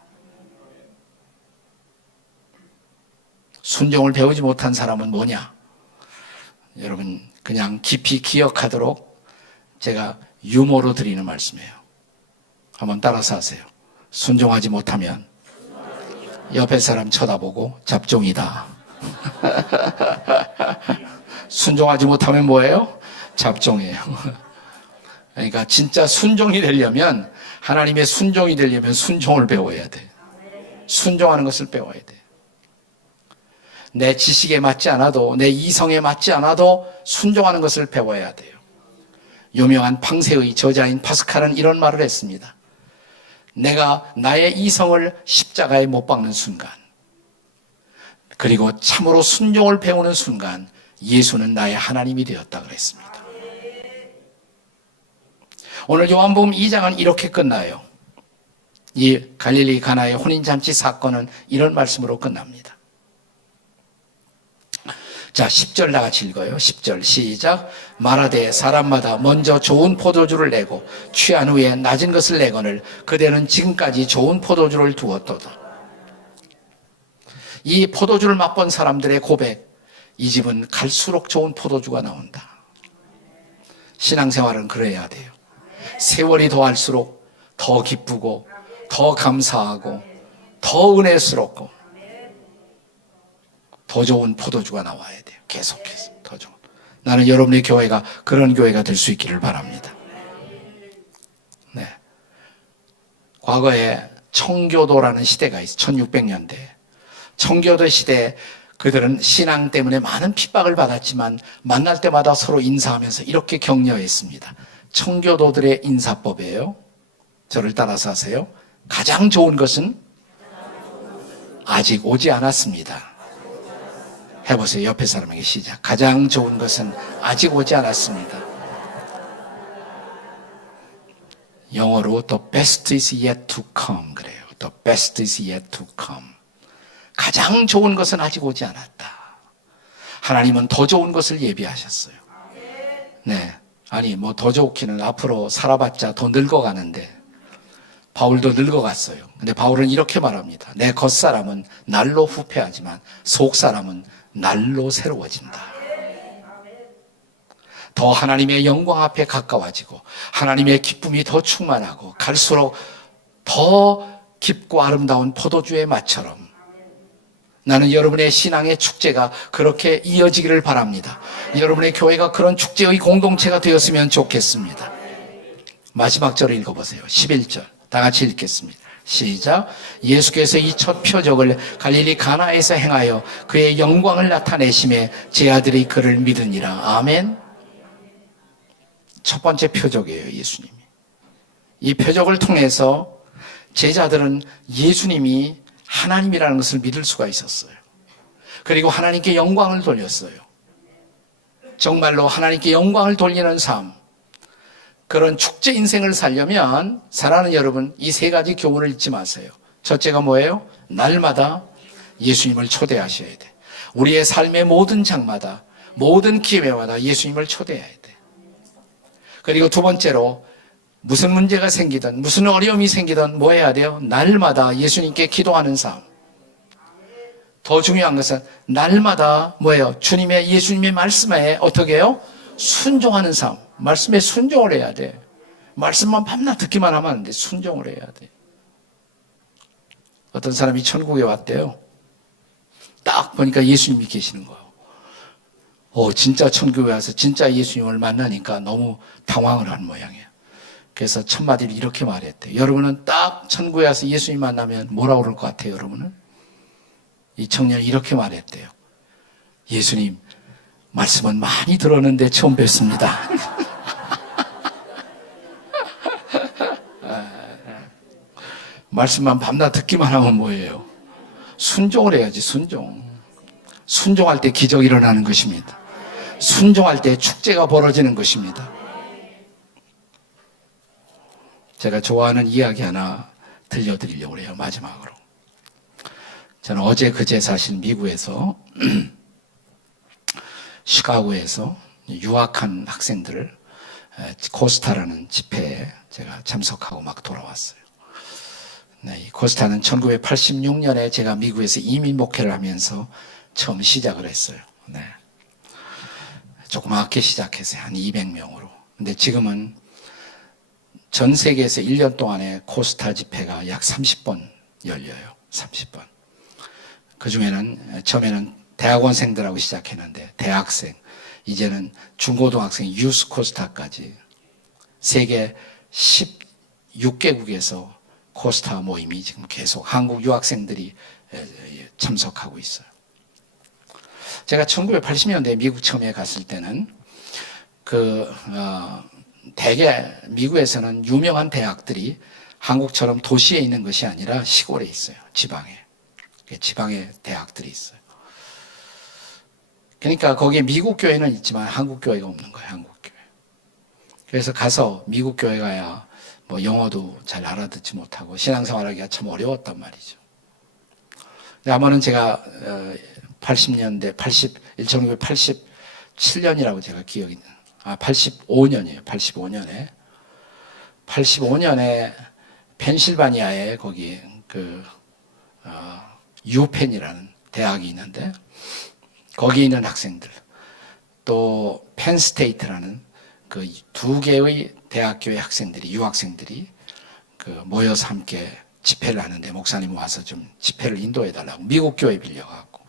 순종을 배우지 못한 사람은 뭐냐? 여러분 그냥 깊이 기억하도록 제가 유머로 드리는 말씀이에요. 한번 따라서 하세요. 순종하지 못하면 옆에 사람 쳐다보고 잡종이다. 순종하지 못하면 뭐예요? 잡종이에요. 그러니까 진짜 순종이 되려면 하나님의 순종이 되려면 순종을 배워야 돼. 순종하는 것을 배워야 돼. 내 지식에 맞지 않아도 내 이성에 맞지 않아도 순종하는 것을 배워야 돼요. 유명한 팡세의 저자인 파스칼은 이런 말을 했습니다. 내가 나의 이성을 십자가에 못 박는 순간 그리고 참으로 순종을 배우는 순간 예수는 나의 하나님이 되었다 그랬습니다. 오늘 요한복음 2장은 이렇게 끝나요. 이 갈릴리 가나의 혼인잔치 사건은 이런 말씀으로 끝납니다. 자, 10절 다 같이 읽어요. 10절 시작. 말하되 사람마다 먼저 좋은 포도주를 내고 취한 후에 낮은 것을 내거늘 그대는 지금까지 좋은 포도주를 두었도다. 이 포도주를 맛본 사람들의 고백, 이 집은 갈수록 좋은 포도주가 나온다. 신앙생활은 그래야 돼요. 세월이 더할수록 더 기쁘고 더 감사하고 더 은혜스럽고 더 좋은 포도주가 나와야 돼요. 계속해서 더 좋은. 나는 여러분의 교회가 그런 교회가 될 수 있기를 바랍니다. 네. 과거에 청교도라는 시대가 있어요. 1600년대. 청교도 시대에 그들은 신앙 때문에 많은 핍박을 받았지만 만날 때마다 서로 인사하면서 이렇게 격려했습니다. 청교도들의 인사법이에요. 저를 따라서 하세요. 가장 좋은 것은 아직 오지 않았습니다. 해보세요. 옆에 사람에게 시작. 가장 좋은 것은 아직 오지 않았습니다. 영어로 the best is yet to come 그래요. The best is yet to come. 가장 좋은 것은 아직 오지 않았다. 하나님은 더 좋은 것을 예비하셨어요. 네. 아니 뭐 더 좋기는 앞으로 살아봤자 더 늙어가는데 바울도 늙어갔어요. 근데 바울은 이렇게 말합니다. 내 겉사람은 날로 후패하지만 속사람은 날로 새로워진다. 더 하나님의 영광 앞에 가까워지고 하나님의 기쁨이 더 충만하고 갈수록 더 깊고 아름다운 포도주의 맛처럼 나는 여러분의 신앙의 축제가 그렇게 이어지기를 바랍니다. 여러분의 교회가 그런 축제의 공동체가 되었으면 좋겠습니다. 마지막 절을 읽어보세요. 11절 다 같이 읽겠습니다. 시작. 예수께서 이 첫 표적을 갈릴리 가나에서 행하여 그의 영광을 나타내심에 제 아들이 그를 믿으니라. 아멘. 첫 번째 표적이에요. 예수님이. 이 표적을 통해서 제자들은 예수님이 하나님이라는 것을 믿을 수가 있었어요. 그리고 하나님께 영광을 돌렸어요. 정말로 하나님께 영광을 돌리는 삶, 그런 축제 인생을 살려면 사랑하는 여러분, 이 세 가지 교훈을 잊지 마세요. 첫째가 뭐예요? 날마다 예수님을 초대하셔야 돼. 우리의 삶의 모든 장마다, 모든 기회마다 예수님을 초대해야 돼. 그리고 두 번째로 무슨 문제가 생기든 무슨 어려움이 생기든 뭐 해야 돼요? 날마다 예수님께 기도하는 삶. 더 중요한 것은 날마다 뭐예요? 예수님의 말씀에 어떻게 해요? 순종하는 삶. 말씀에 순종을 해야 돼. 말씀만 밤낮 듣기만 하면 안 돼. 순종을 해야 돼. 어떤 사람이 천국에 왔대요. 딱 보니까 예수님이 계시는 거예요. 진짜 천국에 와서 진짜 예수님을 만나니까 너무 당황을 하는 모양이에요. 그래서 첫 마디를 이렇게 말했대요. 여러분은 딱 천국에 와서 예수님 만나면 뭐라고 그럴 것 같아요, 여러분은? 이 청년이 이렇게 말했대요. 예수님, 말씀은 많이 들었는데 처음 뵙습니다. 말씀만 밤낮 듣기만 하면 뭐예요? 순종을 해야지, 순종. 순종할 때 기적이 일어나는 것입니다. 순종할 때 축제가 벌어지는 것입니다. 제가 좋아하는 이야기 하나 들려드리려고 해요, 마지막으로. 저는 어제 그제 사실 미국에서 시카고에서 유학한 학생들을 코스타라는 집회에 제가 참석하고 막 돌아왔어요. 네, 이 코스타는 1986년에 제가 미국에서 이민 목회를 하면서 처음 시작을 했어요. 네. 조그맣게 시작했어요. 한 200명으로. 근데 지금은 전 세계에서 1년 동안에 코스타 집회가 약 30번 열려요. 30번. 그 중에는 처음에는 대학원생들하고 시작했는데 대학생, 이제는 중고등학생 유스 코스타까지 세계 16개국에서 코스타 모임이 지금 계속 한국 유학생들이 참석하고 있어요. 제가 1980년대에 미국 처음에 갔을 때는 대개 미국에서는 유명한 대학들이 한국처럼 도시에 있는 것이 아니라 시골에 있어요. 지방에 대학들이 있어요. 그러니까 거기에 미국 교회는 있지만 한국 교회가 없는 거예요. 한국 교회. 그래서 가서 미국 교회 가야 뭐 영어도 잘 알아듣지 못하고 신앙생활하기가 참 어려웠단 말이죠. 아마는 제가 80년대 1987년이라고 제가 기억이 85년이에요. 85년에 펜실바니아에 거기 유펜이라는 대학이 있는데 거기 있는 학생들, 또 펜스테이트라는 그 두 개의 대학교의 학생들이, 유학생들이 모여서 함께 집회를 하는데 목사님 와서 좀 집회를 인도해달라고 미국 교회 빌려갖고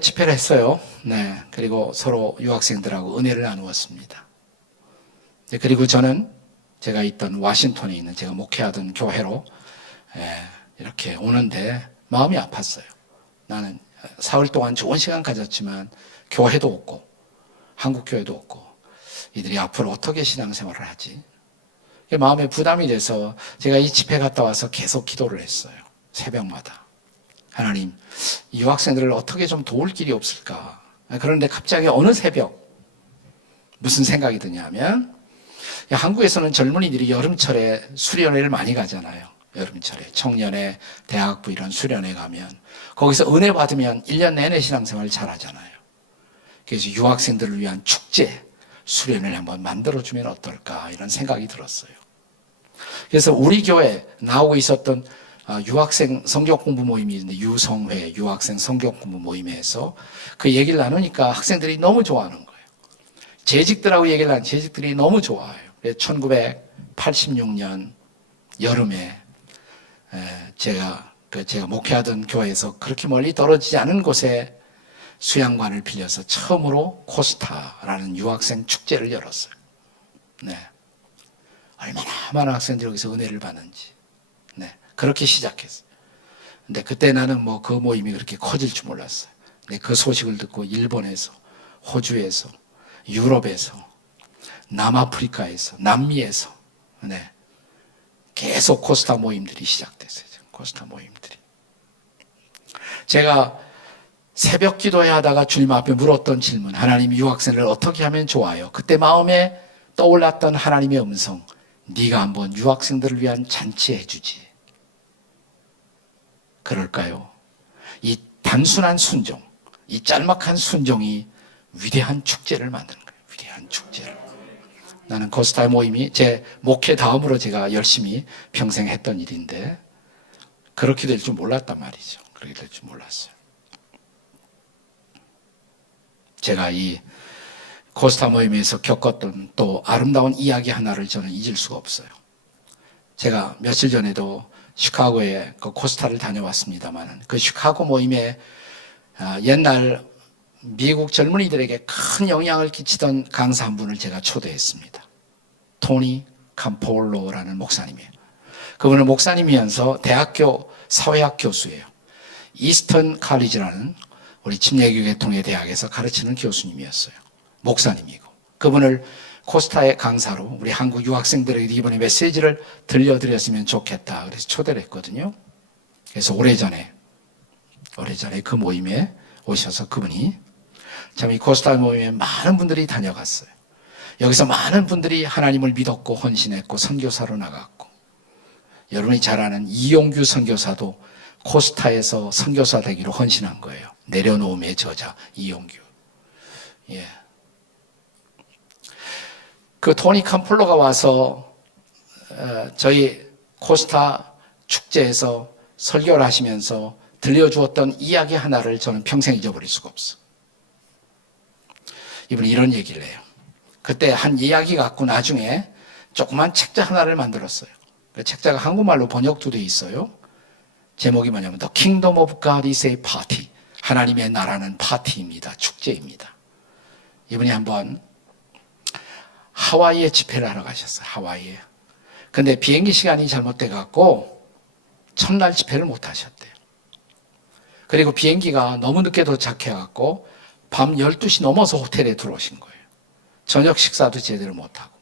집회를 했어요. 네, 그리고 서로 유학생들하고 은혜를 나누었습니다. 그리고 저는 제가 있던 워싱턴에 있는 제가 목회하던 교회로 이렇게 오는데 마음이 아팠어요. 나는 사흘 동안 좋은 시간 가졌지만 교회도 없고 한국 교회도 없고 이들이 앞으로 어떻게 신앙생활을 하지? 마음에 부담이 돼서 제가 이 집회 갔다 와서 계속 기도를 했어요. 새벽마다. 하나님, 이 유학생들을 어떻게 좀 도울 길이 없을까? 그런데 갑자기 어느 새벽 무슨 생각이 드냐면 한국에서는 젊은이들이 여름철에 수련회를 많이 가잖아요. 여름철에 청년회, 대학부 이런 수련회 가면 거기서 은혜 받으면 1년 내내 신앙생활 잘 하잖아요. 그래서 유학생들을 위한 축제, 수련회를 한번 만들어주면 어떨까 이런 생각이 들었어요. 그래서 우리 교회 나오고 있었던 유학생 성경 공부 모임이 있는데 유성회 유학생 성경 공부 모임에서 그 얘기를 나누니까 학생들이 너무 좋아하는 거예요. 재직들하고 얘기를 하는 재직들이 너무 좋아해요. 1986년 여름에 제가 목회하던 교회에서 그렇게 멀리 떨어지지 않은 곳에 수양관을 빌려서 처음으로 코스타라는 유학생 축제를 열었어요. 네. 얼마나 많은 학생들이 여기서 은혜를 받는지. 네. 그렇게 시작했어요. 근데 그때 나는 그 모임이 그렇게 커질 줄 몰랐어요. 근데 그 소식을 듣고 일본에서, 호주에서, 유럽에서, 남아프리카에서, 남미에서, 네. 계속 코스타 모임들이 시작됐어요. 코스타 모임들이. 제가 새벽 기도회 하다가 주님 앞에 물었던 질문, 하나님 유학생을 어떻게 하면 좋아요? 그때 마음에 떠올랐던 하나님의 음성, 네가 한번 유학생들을 위한 잔치 해주지. 그럴까요? 이 단순한 순종, 이 짤막한 순종이 위대한 축제를 만드는 거예요. 위대한 축제를. 나는 코스타 모임이 제 목회 다음으로 제가 열심히 평생 했던 일인데 그렇게 될 줄 몰랐단 말이죠. 그렇게 될 줄 몰랐어요. 제가 이 코스타 모임에서 겪었던 또 아름다운 이야기 하나를 저는 잊을 수가 없어요. 제가 며칠 전에도 시카고에 그 코스타를 다녀왔습니다만 그 시카고 모임에 옛날 미국 젊은이들에게 큰 영향을 끼치던 강사 한 분을 제가 초대했습니다. 토니 캄폴로라는 목사님이에요. 그분은 목사님이면서 대학교 사회학 교수예요. 이스턴 칼리지라는 우리 침례교 계통의 대학에서 가르치는 교수님이었어요. 목사님이고 그분을 코스타의 강사로 우리 한국 유학생들에게 이번에 메시지를 들려드렸으면 좋겠다 그래서 초대를 했거든요. 그래서 오래전에 그 모임에 오셔서 그분이 참 이 코스타 모임에 많은 분들이 다녀갔어요. 여기서 많은 분들이 하나님을 믿었고 헌신했고 선교사로 나갔고 여러분이 잘 아는 이용규 선교사도 코스타에서 선교사 되기로 헌신한 거예요. 내려놓음의 저자 이용규. 예. 그 토니 캄폴로가 와서 저희 코스타 축제에서 설교를 하시면서 들려주었던 이야기 하나를 저는 평생 잊어버릴 수가 없어. 이분이 이런 얘기를 해요. 그때 한 이야기 갖고 나중에 조그만 책자 하나를 만들었어요. 그 책자가 한국말로 번역도 돼 있어요. 제목이 뭐냐면 The Kingdom of God is a Party. 하나님의 나라는 파티입니다. 축제입니다. 이분이 한번 하와이에 집회를 하러 가셨어요. 하와이에. 근데 비행기 시간이 잘못돼 갖고 첫날 집회를 못 하셨대요. 그리고 비행기가 너무 늦게 도착해 갖고 밤 12시 넘어서 호텔에 들어오신 거예요. 저녁 식사도 제대로 못 하고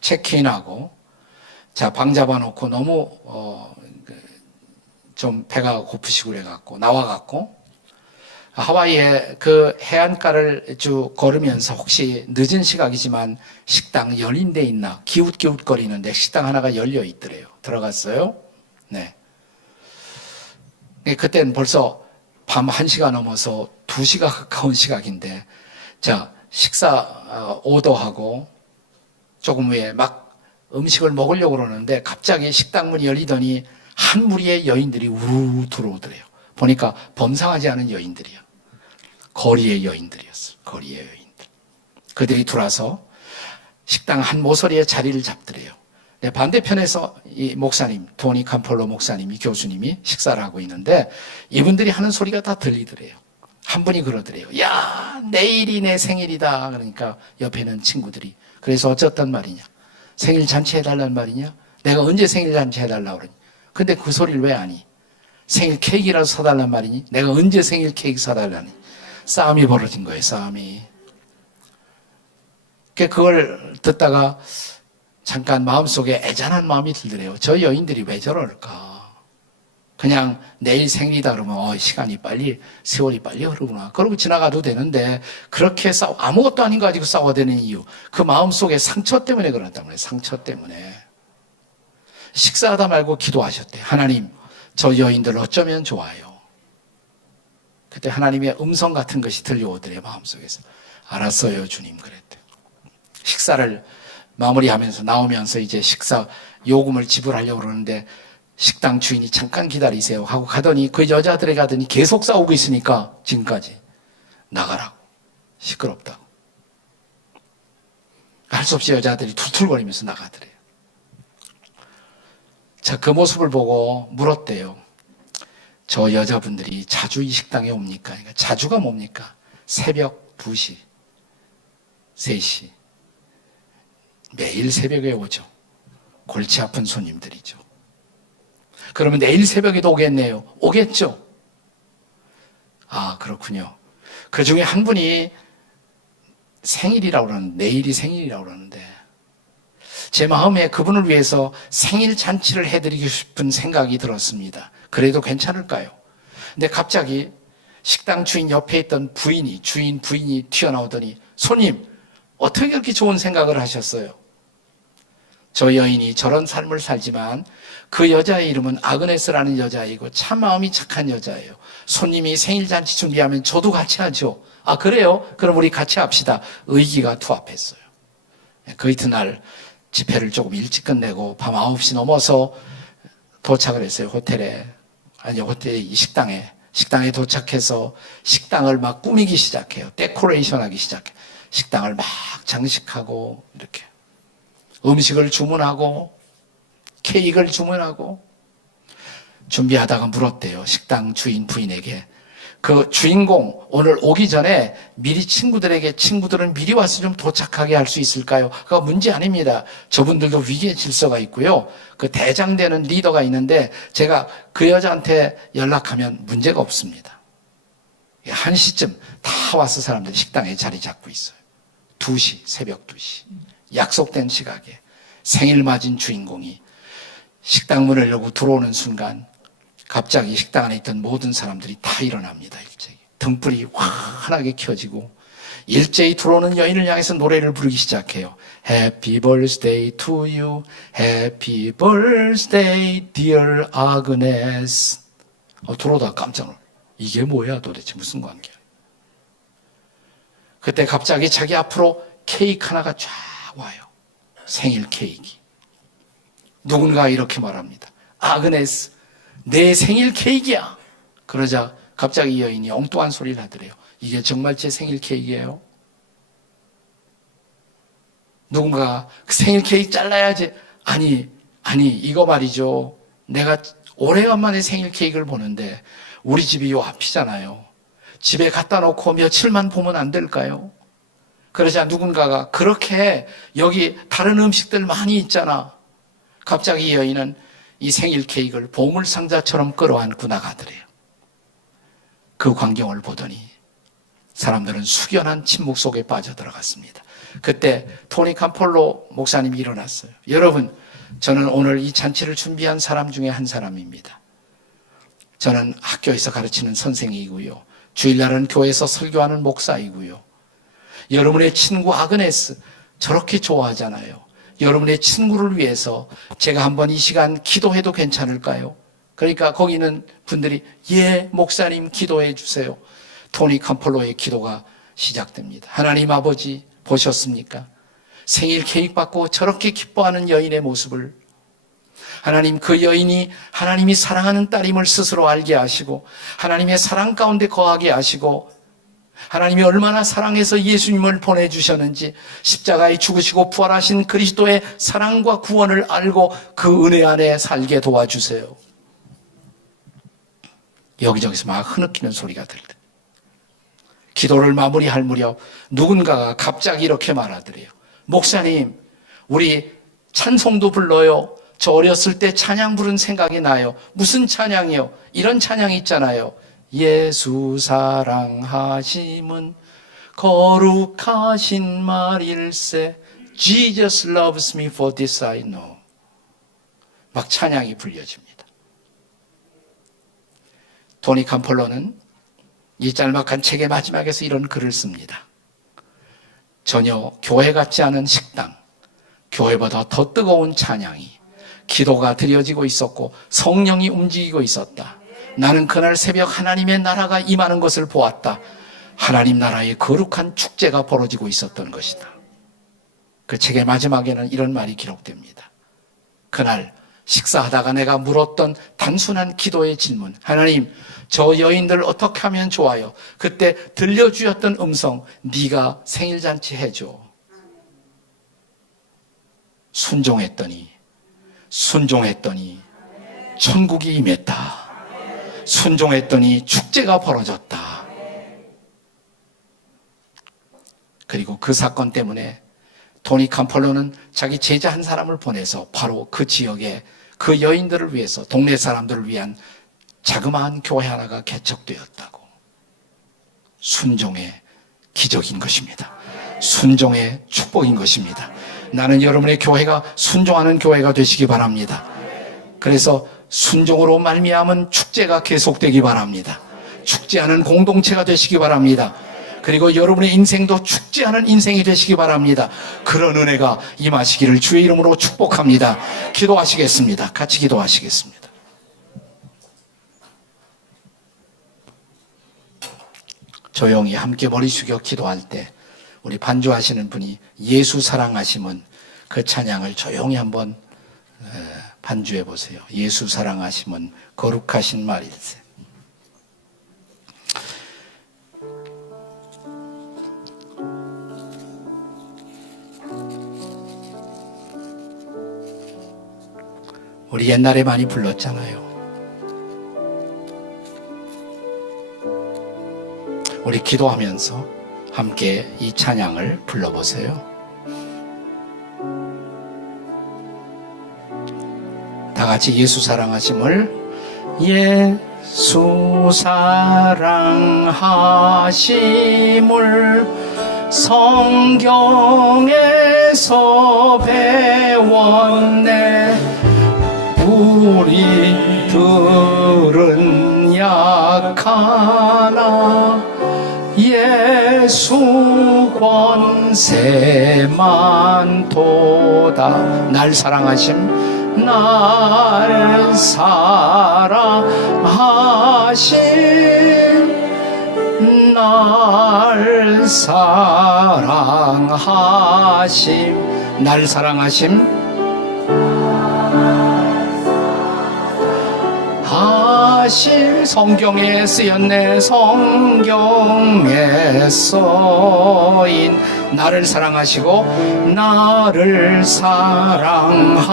체크인하고 자, 방 잡아놓고 너무 좀 배가 고프시고 그래갖고 나와갖고 하와이에 그 해안가를 쭉 걸으면서 혹시 늦은 시각이지만 식당 열린 데 있나 기웃기웃거리는데 식당 하나가 열려 있더래요. 들어갔어요. 네. 그때는 벌써 밤 1시가 넘어서 2시가 가까운 시각인데 자 식사 오더하고 조금 후에 막 음식을 먹으려고 그러는데 갑자기 식당 문이 열리더니 한 무리의 여인들이 우르르 들어오더래요. 보니까 범상하지 않은 여인들이야. 거리의 여인들이었어요. 거리의 여인들. 그들이 들어와서 식당 한 모서리에 자리를 잡더래요. 반대편에서 이 목사님, 토니 캄폴로 목사님이 교수님이 식사를 하고 있는데 이분들이 하는 소리가 다 들리더래요. 한 분이 그러더래요. 야, 내일이 내 생일이다. 그러니까 옆에 있는 친구들이 그래서 어쨌단 말이냐? 생일 잔치 해달라는 말이냐? 내가 언제 생일 잔치 해달라고 그러니? 근데 그 소리를 왜 아니? 생일 케이크라도 사달란 말이니? 내가 언제 생일 케이크 사달라니? 싸움이 벌어진 거예요, 싸움이. 그걸 듣다가 잠깐 마음속에 애잔한 마음이 들더래요. 저 여인들이 왜 저럴까? 그냥 내일 생일이다 그러면 시간이 빨리, 세월이 빨리 흐르구나. 그러고 지나가도 되는데 그렇게 아무것도 아닌 거 가지고 싸워대는 이유. 그 마음속에 상처 때문에 그런단 말이에요. 상처 때문에. 식사하다 말고 기도하셨대요. 하나님, 저 여인들 어쩌면 좋아요. 그때 하나님의 음성 같은 것이 들려오더래요. 마음속에서. 알았어요, 주님. 그랬대요. 식사를 마무리하면서 나오면서 이제 식사 요금을 지불하려고 그러는데 식당 주인이 잠깐 기다리세요 하고 가더니 그 여자들에 가더니 계속 싸우고 있으니까 지금까지 나가라고. 시끄럽다고. 할 수 없이 여자들이 툴툴거리면서 나가더래요. 자, 그 모습을 보고 물었대요. 저 여자분들이 자주 이 식당에 옵니까? 그러니까 자주가 뭡니까? 새벽 2시, 3시. 매일 새벽에 오죠. 골치 아픈 손님들이죠. 그러면 내일 새벽에도 오겠네요. 오겠죠. 아, 그렇군요. 그 중에 한 분이 생일이라고 그러는데, 내일이 생일이라고 그러는데, 제 마음에 그분을 위해서 생일 잔치를 해드리고 싶은 생각이 들었습니다. 그래도 괜찮을까요? 근데 갑자기 식당 주인 옆에 있던 부인이 튀어나오더니, 손님, 어떻게 그렇게 좋은 생각을 하셨어요? 저 여인이 저런 삶을 살지만 그 여자의 이름은 아그네스라는 여자이고 참 마음이 착한 여자예요. 손님이 생일잔치 준비하면 저도 같이 하죠. 아, 그래요? 그럼 우리 같이 합시다. 의기가 투합했어요. 그 이튿날 집회를 조금 일찍 끝내고 밤 9시 넘어서 도착을 했어요. 호텔에, 이 식당에 식당에 도착해서 식당을 막 꾸미기 시작해요. 데코레이션 하기 시작해요. 식당을 막 장식하고 이렇게 음식을 주문하고 케이크를 주문하고 준비하다가 물었대요. 식당 주인 부인에게. 그 주인공 오늘 오기 전에 미리 친구들은 미리 와서 좀 도착하게 할 수 있을까요? 그거 문제 아닙니다. 저분들도 위기의 질서가 있고요. 그 대장되는 리더가 있는데 제가 그 여자한테 연락하면 문제가 없습니다. 1시쯤 다 와서 사람들이 식당에 자리 잡고 있어요. 2시, 새벽 2시. 약속된 시각에 생일 맞은 주인공이 식당 문을 열고 들어오는 순간 갑자기 식당 안에 있던 모든 사람들이 다 일어납니다. 일제히 등불이 환하게 켜지고 일제히 들어오는 여인을 향해서 노래를 부르기 시작해요. Happy birthday to you, Happy birthday dear Agnes. 들어오다가 깜짝 놀라. 이게 뭐야 도대체 무슨 관계야. 그때 갑자기 자기 앞으로 케이크 하나가 쫙 와요. 생일 케이크. 누군가 이렇게 말합니다. 아그네스, 내 생일 케이크야. 그러자 갑자기 이 여인이 엉뚱한 소리를 하더래요. 이게 정말 제 생일 케이크예요? 누군가 그 생일 케이크 잘라야지. 아니 이거 말이죠. 내가 오래간만에 생일 케이크를 보는데 우리 집이 요 앞이잖아요. 집에 갖다 놓고 며칠만 보면 안 될까요? 그러자 누군가가 그렇게 여기 다른 음식들 많이 있잖아. 갑자기 이 여인은 이 생일 케이크를 보물상자처럼 끌어안고 나가더래요. 그 광경을 보더니 사람들은 숙연한 침묵 속에 빠져들어갔습니다. 그때 토니 캄폴로 목사님이 일어났어요. 여러분, 저는 오늘 이 잔치를 준비한 사람 중에 한 사람입니다. 저는 학교에서 가르치는 선생이고요. 주일날은 교회에서 설교하는 목사이고요. 여러분의 친구 아그네스 저렇게 좋아하잖아요. 여러분의 친구를 위해서 제가 한번 이 시간 기도해도 괜찮을까요? 그러니까 거기 있는 분들이 예, 목사님 기도해 주세요. 토니 캄폴로의 기도가 시작됩니다. 하나님 아버지 보셨습니까? 생일 케이크 받고 저렇게 기뻐하는 여인의 모습을 하나님, 그 여인이 하나님이 사랑하는 딸임을 스스로 알게 하시고 하나님의 사랑 가운데 거하게 하시고 하나님이 얼마나 사랑해서 예수님을 보내주셨는지 십자가에 죽으시고 부활하신 그리스도의 사랑과 구원을 알고 그 은혜 안에 살게 도와주세요. 여기저기서 막 흐느끼는 소리가 들리다. 기도를 마무리할 무렵 누군가가 갑자기 이렇게 말하더래요. 목사님, 우리 찬송도 불러요. 저 어렸을 때 찬양 부른 생각이 나요. 무슨 찬양이요? 이런 찬양이 있잖아요. 예수 사랑하심은 거룩하신 말일세. Jesus loves me for this I know. 막 찬양이 불려집니다. 토니 캄폴로는 이 짤막한 책의 마지막에서 이런 글을 씁니다. 전혀 교회 같지 않은 식당, 교회보다 더 뜨거운 찬양이, 기도가 드려지고 있었고 성령이 움직이고 있었다. 나는 그날 새벽 하나님의 나라가 임하는 것을 보았다. 하나님 나라의 거룩한 축제가 벌어지고 있었던 것이다. 그 책의 마지막에는 이런 말이 기록됩니다. 그날 식사하다가 내가 물었던 단순한 기도의 질문, 하나님, 저 여인들 어떻게 하면 좋아요? 그때 들려주었던 음성, 네가 생일잔치 해줘. 순종했더니 천국이 임했다. 순종했더니 축제가 벌어졌다. 그리고 그 사건 때문에 토니 캄폴로는 자기 제자 한 사람을 보내서 바로 그 지역에 그 여인들을 위해서, 동네 사람들을 위한 자그마한 교회 하나가 개척되었다고. 순종의 기적인 것입니다. 순종의 축복인 것입니다. 나는 여러분의 교회가 순종하는 교회가 되시기 바랍니다. 그래서 순종으로 말미암은 축제가 계속되기 바랍니다. 축제하는 공동체가 되시기 바랍니다. 그리고 여러분의 인생도 축제하는 인생이 되시기 바랍니다. 그런 은혜가 임하시기를 주의 이름으로 축복합니다. 기도하시겠습니다. 같이 기도하시겠습니다. 조용히 함께 머리 숙여 기도할 때 우리 반주하시는 분이 예수 사랑하심은 그 찬양을 조용히 한번 반주해 보세요. 예수 사랑하심은 거룩하신 말일세. 우리 옛날에 많이 불렀잖아요. 우리 기도하면서 함께 이 찬양을 불러보세요. 다 같이 예수 사랑하심을, 예수 사랑하심을 성경에서 배웠네. 우리들은 약하나 예수 권세만 도다. 날 사랑하심, 날 사랑하심, 날 사랑하심, 날 사랑하심, 성경에 쓰였네. 성경에 써인 나를 사랑하시고 나를 사랑하시고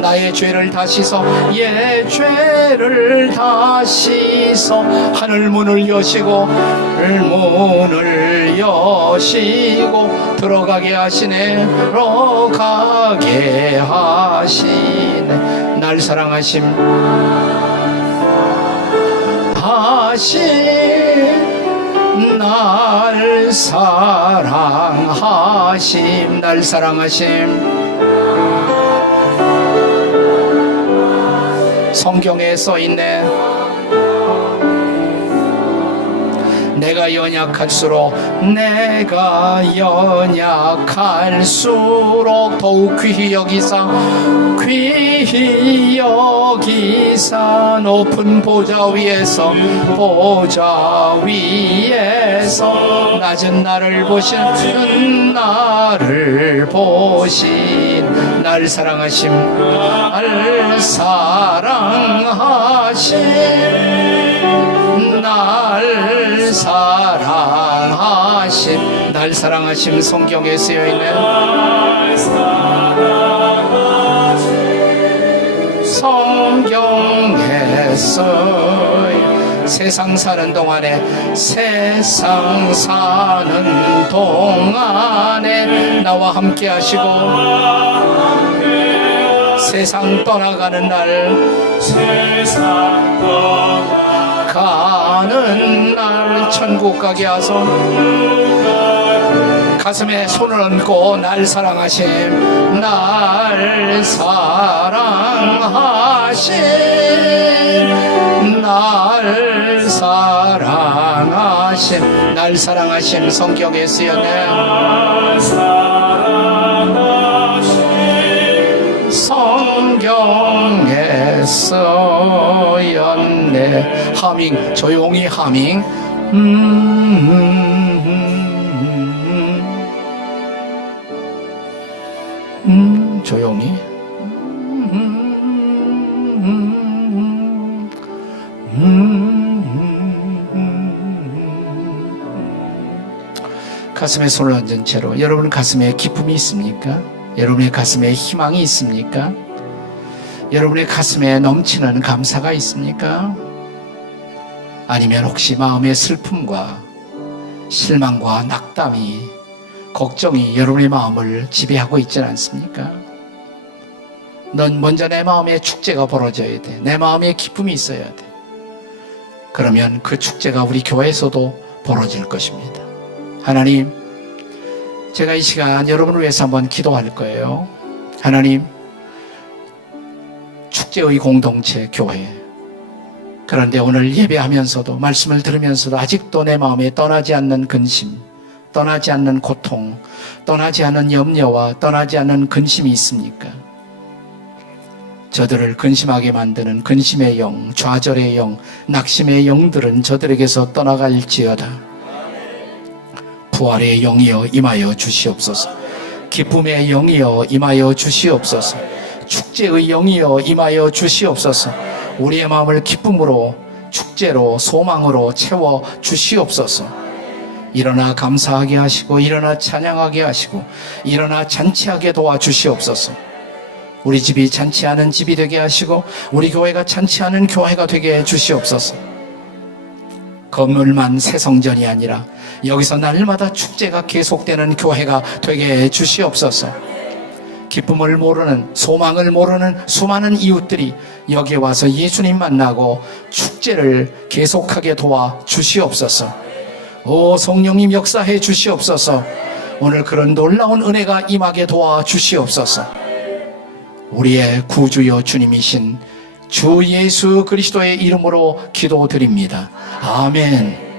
나의 죄를 다 씻어 예 죄를 다 씻어 하늘 문을 여시고 문을 여시고 들어가게 하시네. 들어가게 하시네. 날 사랑하심 날 사랑하심, 날 사랑하심. 성경에 써있네. 내가 연약할수록 더욱 귀히 여기사 높은 보좌 위에서 낮은 나를 보신 날 사랑하심, 날 사랑하심, 날 사랑하심, 날 사랑하심. 성경에 쓰여있네. 성경에 써있네. 세상 사는 동안에 나와 함께 하시고 세상 떠나가는 날 천국 가게 하소. 가슴에 손을 얹고 날 사랑하심, 날 사랑하심, 날 사랑하심, 날 사랑하심. 성경에 쓰였네. 성경에 쓰였네. 하밍, 조용히 하밍. 조용히. 가슴에 손을 얹은 채로 여러분 가슴에 기쁨이 있습니까? 여러분의 가슴에 희망이 있습니까? 여러분의 가슴에 넘치는 감사가 있습니까? 아니면 혹시 마음의 슬픔과 실망과 낙담이, 걱정이 여러분의 마음을 지배하고 있지는 않습니까? 넌 먼저 내 마음에 축제가 벌어져야 돼. 내 마음에 기쁨이 있어야 돼. 그러면 그 축제가 우리 교회에서도 벌어질 것입니다. 하나님, 제가 이 시간 여러분을 위해서 한번 기도할 거예요. 하나님, 축제의 공동체 교회, 그런데 오늘 예배하면서도 말씀을 들으면서도 아직도 내 마음에 떠나지 않는 근심, 떠나지 않는 고통, 떠나지 않는 염려와 떠나지 않는 근심이 있습니까? 저들을 근심하게 만드는 근심의 영, 좌절의 영, 낙심의 영들은 저들에게서 떠나갈지어다. 부활의 영이여 임하여 주시옵소서. 기쁨의 영이여 임하여 주시옵소서. 축제의 영이여 임하여 주시옵소서. 우리의 마음을 기쁨으로, 축제로, 소망으로 채워 주시옵소서. 일어나 감사하게 하시고, 일어나 찬양하게 하시고, 일어나 잔치하게 도와주시옵소서. 우리 집이 잔치하는 집이 되게 하시고 우리 교회가 잔치하는 교회가 되게 해 주시옵소서. 건물만 새 성전이 아니라 여기서 날마다 축제가 계속되는 교회가 되게 해 주시옵소서. 기쁨을 모르는, 소망을 모르는 수많은 이웃들이 여기에 와서 예수님 만나고 축제를 계속하게 도와 주시옵소서. 오 성령님 역사해 주시옵소서. 오늘 그런 놀라운 은혜가 임하게 도와 주시옵소서. 우리의 구주여 주님이신 주 예수 그리스도의 이름으로 기도드립니다. 아멘.